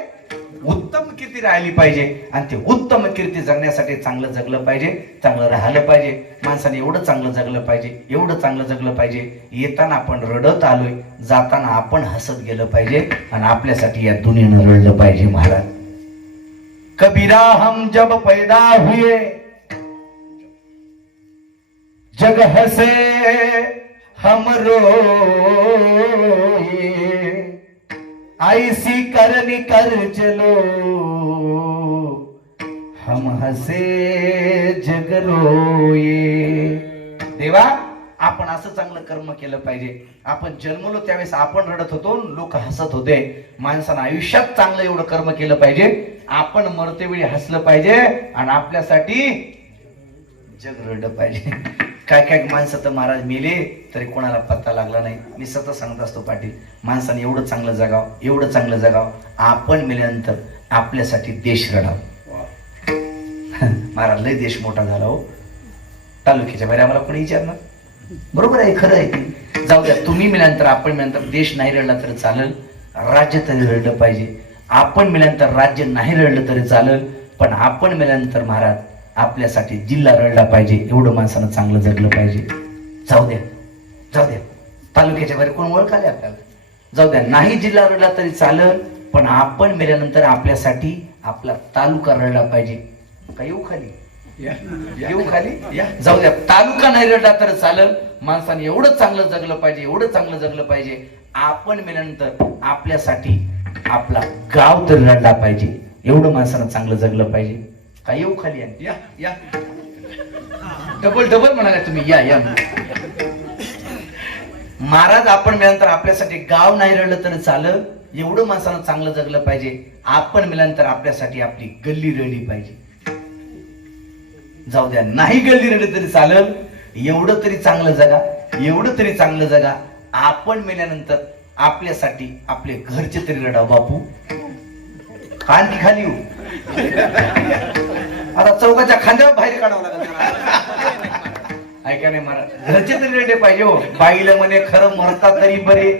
उत्तम कीर्ती राहिली पाहिजे. आणि ते उत्तम कीर्ती जगण्यासाठी चांगलं जगलं पाहिजे, चांगलं राहिलं पाहिजे. माणसाने एवढं चांगलं जगलं पाहिजे, एवढं चांगलं जगलं पाहिजे. येताना आपण रडत आलोय, जाताना आपण हसत गेलं पाहिजे. आणि आपल्यासाठी या दुनियेनं रडलं पाहिजे महाराज. कबीरा हम जब पैदा हुए जग हसे हम रोए, ऐसी करनी कर चलो हम हसे जग रोए. देवा आपण असं चांगलं कर्म केलं पाहिजे. आपण जन्मलो त्यावेळेस आपण रडत होतो, लोक हसत होते. माणसानं आयुष्यात चांगलं एवढं कर्म केलं पाहिजे. आपण मरतेवेळी हसलं पाहिजे आणि आपल्यासाठी जग रडलं पाहिजे. काय काय माणसं तर महाराज मेले तरी कोणाला पत्ता लागला नाही. मी सतत सांगत असतो पाटील, माणसाने एवढं चांगलं जगावं, एवढं चांगलं जगावं. आपण मेल्यानंतर आपल्यासाठी देश रडावं. महाराज लय देश मोठा झाला हो. तालुक्याच्या बाहेर आम्हाला कोणी विचारणार? बरोबर आहे, खरं आहे की. जाऊ द्या, तुम्ही मेल्यानंतर आपण मेल्यानंतर देश नाही रडला तरी चालेल, राज्य तरी रडलं पाहिजे. आपण मेल्यानंतर राज्य नाही रडलं तरी चालेल, पण आपण मेल्यानंतर महाराज आपल्यासाठी जिल्हा रडला पाहिजे. एवढं माणसानं चांगलं जगलं पाहिजे. जाऊ द्या, जाऊ द्या, तालुक्याच्या बाहेर कोण ओळखाले आपल्याला? जाऊ द्या, नाही जिल्हा रडला तरी चालेल, पण आपण मेल्यानंतर आपल्यासाठी आपला तालुका रडला पाहिजे. का येऊ खाली? येऊ खाली? जाऊ द्या, तालुका नाही रडला तर चालेल, माणसाने एवढं चांगलं जगलं पाहिजे, एवढं चांगलं जगलं पाहिजे. आपण मेल्यानंतर आपल्यासाठी आपला गाव तर रडला पाहिजे. एवढं माणसानं चांगलं जगलं पाहिजे. काय येऊ खाली? या या, डबल डबल म्हणाला तुम्ही. या या महाराज, आपण मेल्यानंतर आपल्यासाठी गाव नाही रडलं तर चालेल, एवढं माणसानं चांगलं जगलं पाहिजे. आपण मेल्यानंतर आपल्यासाठी आपली गल्ली रडली पाहिजे. जाऊ द्या, नाही गल्ली रडली तरी चालेल, एवढं तरी चांगलं जगा, एवढं तरी चांगलं जगा. आपण मेल्यानंतर आपल्यासाठी आपले घरचे तरी रडा बापू. आणखी खाली येऊ आता चौकाच्या खांद्यावर बाहेर काढावं लागेल. ऐका नाही महाराज, घरचे तरी रेडे पाहिजे हो. बाईला म्हणे खरं मरता तरी बरे,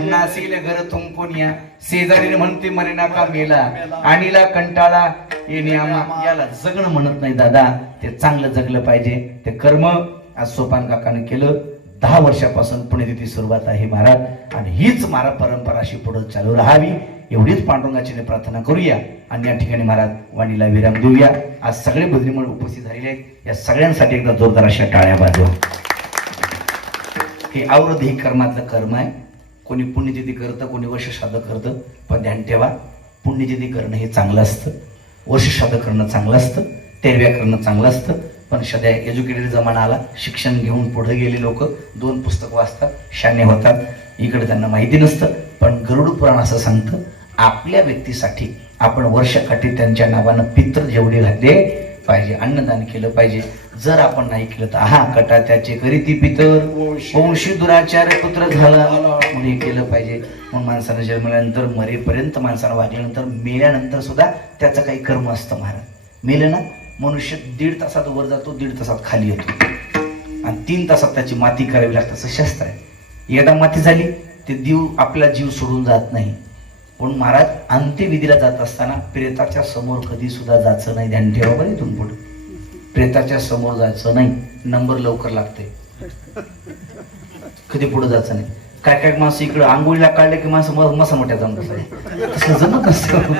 नाशिले घर थुंकून या. शेजारीने म्हणते मरे नाका मेला, आणीला कंटाळा येणे आम्हा. याला जगणं म्हणत नाही दादा, ते चांगलं जगलं पाहिजे. ते कर्म आज सोपान काकाने केलं. 10 वर्षापासून पुण्यतिथी सुरुवात आहे महाराज, आणि हीच महाराज परंपरा अशी पुढे चालू राहावी एवढीच पांडुरंगाची प्रार्थना करूया. आणि या ठिकाणी महाराज वाणीला विराम देऊया. आज सगळे बद्रीमूळ उपस्थित झालेले आहेत, या सगळ्यांसाठी एकदा जोरदार अशा टाळ्या वाजवा. हे आवृत्ती ही कर्मातलं कर्म आहे. कोणी पुण्यतिथी करतं, कोणी वर्ष श्राद्ध करतं, पण ध्यान ठेवा, पुण्यतिथी करणं हे चांगलं असतं, वर्ष श्राद्ध करणं चांगलं असतं, तेरव्या करणं चांगलं असतं. पण सध्या एज्युकेटेड जमाना आला, शिक्षण घेऊन पुढे गेले लोक 2 पुस्तक वाचतात, शाने होतात, इकडे त्यांना माहिती नसतं. पण गरुड पुराण असं सांगतं, आपल्या व्यक्तीसाठी आपण वर्षकाठी त्यांच्या नावानं पित्र जेवढे घातले पाहिजे, अन्नदान केलं पाहिजे. जर आपण नाही केलं तर हा कटा त्याचे करीती पितर, वंशी दुराचार्य पुत्र झाला म्हणून हे केलं पाहिजे. मग माणसानं जन्मल्यानंतर, मरेपर्यंत, माणसानं वागल्यानंतर, मेल्यानंतर सुद्धा त्याचं काही कर्म असतं महाराज. मेलं ना, मनुष्य 1.5 तासात वर जातो, 1.5 तासात खाली येतो, आणि 3 तासात त्याची माती करावी लागतं, असं शास्त्र आहे. एकदा माती झाली ते देव आपला जीव सोडून जात नाही. पण महाराज अंत्यविधीला जात असताना प्रेताच्या समोर कधी सुद्धा जायचं नाही. ध्यान ठेवा बरं, इथून पुढे प्रेताच्या समोर जायचं नाही, नंबर लवकर लागते. कधी पुढे जायचं नाही. काय काय माणसं इकडं आंघोळीला काढले की माणसं मसा मोठ्या जाऊन तसलं जमत नसतं,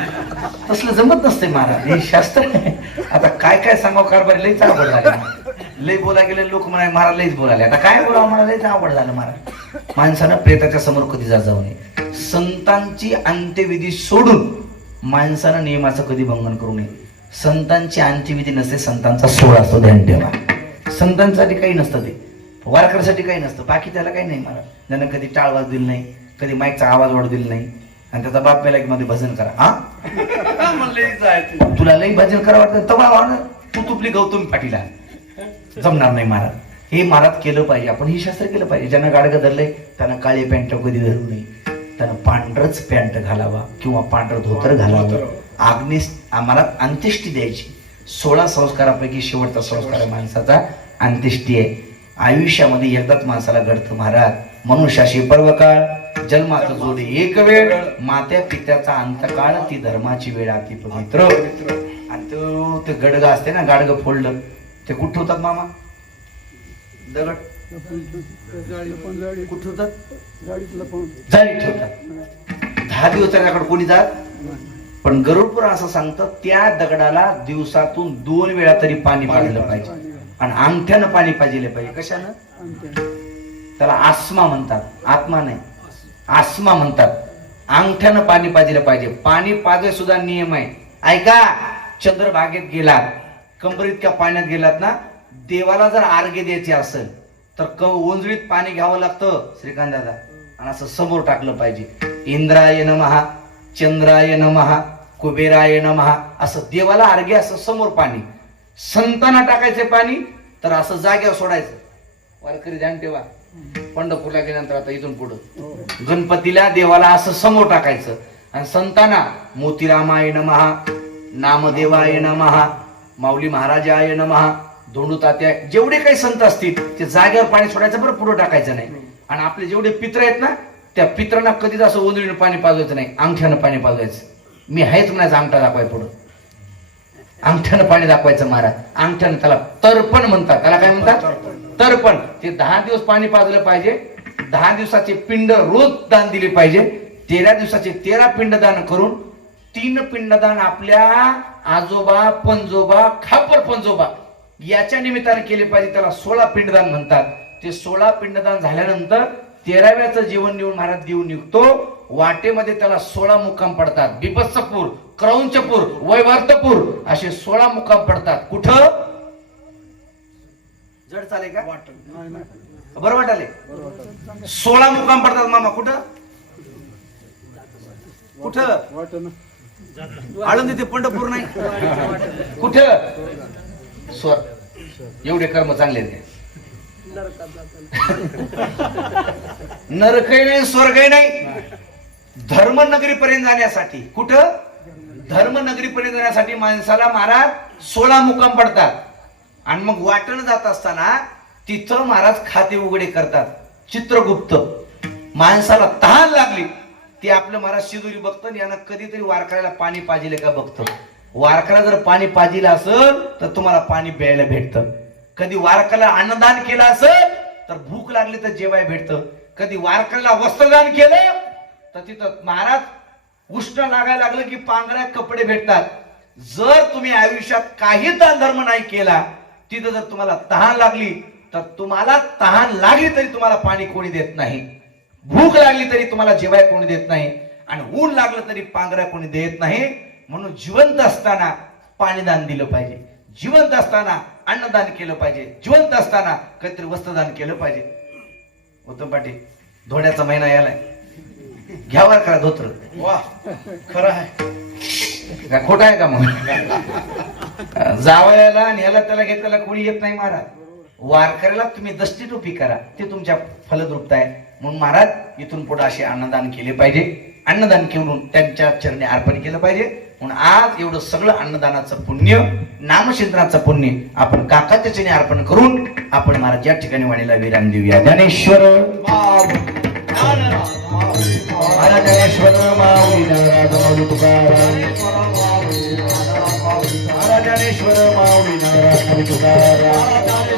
तसलं जमत नसते महाराज, हे शास्त्र आहे. आता काय काय सांगावं कारभार, लईच अवघड झाले. लई बोला गेले लोक म्हणाले महाराज लईच बोलाले, आता काय बोलावं मला, लईच अवघड झालं महाराज. माणसानं प्रेताच्या समोर कधी जाऊ नये. संतांची अंत्यविधी सोडून माणसानं नियमाचं कधी भंगन करू नये. संतांची अंत्यविधी नसते, संतांचा सोहळा असतो. ध्यान ठेवा, संतांसाठी काही नसतं, ते वारकऱ्यासाठी काही नसतं, बाकी त्याला काही नाही महाराज. ज्यानं कधी टाळवाज दिली नाही, कधी माईकचा आवाज वाढ दिला नाही, आणि त्याचा बाप मेला की मध्ये भजन करा. हा म्हणले तुला लई भजन करा वाटतं, तबा तू तुपली गौतमी पाटीला जमणार नाही महाराज. हे महाराज केलं पाहिजे, आपण हे शास्त्र केलं पाहिजे. ज्यांना गाडगं धरलंय त्यांना काळी पॅन्ट कधी धरू नये, त्यानं पांढरच पॅन्ट घालावा किंवा पांढरं धोतर घालावं. आम्हाला अंत्येष्टी द्यायची. 16 संस्कारापैकी शेवटचा संस्कार माणसाचा अंत्येष्टी आहे. आयुष्यामध्ये एकदाच माणसाला घडतं महाराज. मनुष्याशी पर्वकाळ, जन्माचं जोडे एक वेळ, मात्या पित्याचा अंतकाळ, ती धर्माची वेळ अति पवित्र. आणि तो ते गडगं असते ना, गाडगं फोडलं ते कुठं ठेवतात मामा? दगड कुठं ठेवतात? जाळीत ठेवतात. 10 दिवस त्याच्याकडे कोणी जात. पण गरुड पुराण असं सांगतं, त्या दगडाला दिवसातून 2 वेळा तरी पाणी पाजलं पाहिजे, आणि अंगठ्यानं पाणी पाजिले पाहिजे. कशानं? त्याला आस्मा म्हणतात, आत्मा नाही, आस्मा म्हणतात. अंगठ्यानं पाणी पाजिलं पाहिजे. पाणी पाजे सुद्धा नियम आहे. ऐका, चंद्रभागेत गेलात, कंबर इतक्या पाण्यात गेलात ना, देवाला जर आर्घ्य द्यायचे असेल तर ओंजळीत पाणी घ्यावं लागतं श्रीकांत दादा, आणि असं समोर टाकलं पाहिजे. इंद्राय नमः, चंद्राय नमः, कुबेराय नमः, असं देवाला अर्घ्य, असं समोर पाणी. संतांना टाकायचे पाणी तर असं जाग्यावर सोडायचं. वारकरी ध्यान ठेवा, पंढरपूरला गेल्यानंतर आता इथून पुढं गणपतीला देवाला असं समोर टाकायचं, आणि संतांना मोतीरामाय नमः, नामदेवाय नमः, माऊली महाराजाय नमः, धोंडू तात्या, जेवढे काही संत असतील ते जाग्यावर पाणी सोडायचं बरं, पुढं टाकायचं नाही. आणि आपले जेवढे पित्र आहेत ना, त्या पित्रांना कधीच असं ओंजळीनं पाणी पाजवायचं नाही, अंगठ्यानं पाणी पाजवायचं. मी आहेच म्हणायचं, अंगठा दाखवाय पुढं, अंगठ्यानं पाणी दाखवायचं महाराज. अंगठ्यानं, त्याला तर्पण म्हणतात. त्याला काय म्हणतात? तर्पण. ते 10 दिवस पाणी पाजलं पाहिजे. 10 दिवसाचे पिंड रोज दान दिले पाहिजे. 13 दिवसाचे 13 पिंड दान करून 3 पिंडदान आपल्या आजोबा, पंजोबा, खापर पंजोबा याच्या निमित्ताने केले पाहिजे. त्याला 16 पिंडदान म्हणतात. ते 16 पिंडदान झाल्यानंतर 13व्याचं जेवण देऊन महाराज देऊन निघतो. वाटेमध्ये त्याला 16 मुक्काम पडतात. बिभत्सपूर, क्रौंचपूर, वैवर्तपूर असे 16 मुक्काम पडतात. कुठं? जड चाले का? बरं वाटाले? 16 मुक्काम पडतात मामा. कुठं कुठं? आळंदी ते पंढरपूर नाही. कुठं? स्वर. एवढे कर्म चांगले ते. नरकही नाही, स्वर्गही नाही. धर्मनगरी पर्यंत जाण्यासाठी. कुठं? धर्मनगरी पर्यंत जाण्यासाठी माणसाला महाराज 16 मुक्काम पडतात. आणि मग वाटण जात असताना तिथं महाराज खाते उघडे करतात. चित्रगुप्त माणसाला तहान लागली ती आपलं महाराज शिदोरी बघतं आणि यांना कधीतरी वारकऱ्याला पाणी पाजिले का बघतं. वारकऱ्याला जर पाणी पाजिलं असेल तर तुम्हाला पाणी प्यायला भेटतं. कधी वारकऱ्याला अन्नदान केलं असेल तर भूक लागली तर जेवाय भेटतं. कधी वारकऱ्याला वस्त्रदान केलं तर तिथं महाराज उष्ण लागायला लागलं की पांघऱ्या कपडे भेटतात. जर तुम्ही आयुष्यात काही दान धर्म नाही केला तिथं जर तुम्हाला तहान लागली तर तुम्हाला तहान लागली तरी तुम्हाला पाणी कोणी देत नाही. भूक लागली तरी तुम्हाला जेवाय कोणी देत नाही आणि ऊन लागलं तरी पांघऱ्या कोणी देत नाही. म्हणून जिवंत असताना पाणीदान दिलं पाहिजे, जिवंत असताना अन्नदान केलं पाहिजे, जिवंत असताना काहीतरी वस्त्रदान केलं पाहिजे. उत्तम पाटील धोड्याचा महिना यालाय, घ्यावर करा धोत्र. वा खरं आहे. काय खोटं आहे का मग? जावयाला आणि याला त्याला घेतल्याला कोणी येत नाही महाराज. वारकऱ्याला तुम्ही दष्टी टोपी करा, ते तुमच्या फलद्रुपता आहे. म्हणून महाराज इथून पुढे असे अन्नदान केले पाहिजे. अन्नदान करून त्यांच्या चरणी अर्पण केलं पाहिजे. म्हणून आज एवढं सगळं अन्नदानाचं पुण्य, नामचिंतनाचं पुण्य आपण काकाच्या चरणी अर्पण करून आपण महाराज या ठिकाणी वाणीला विराम देऊया. ज्ञानेश्वर महाराज ज्ञानेश्वर माऊली नाराज माऊली तुकाराम, महाराज ज्ञानेश्वर माऊली नाराज माऊली तुकाराम.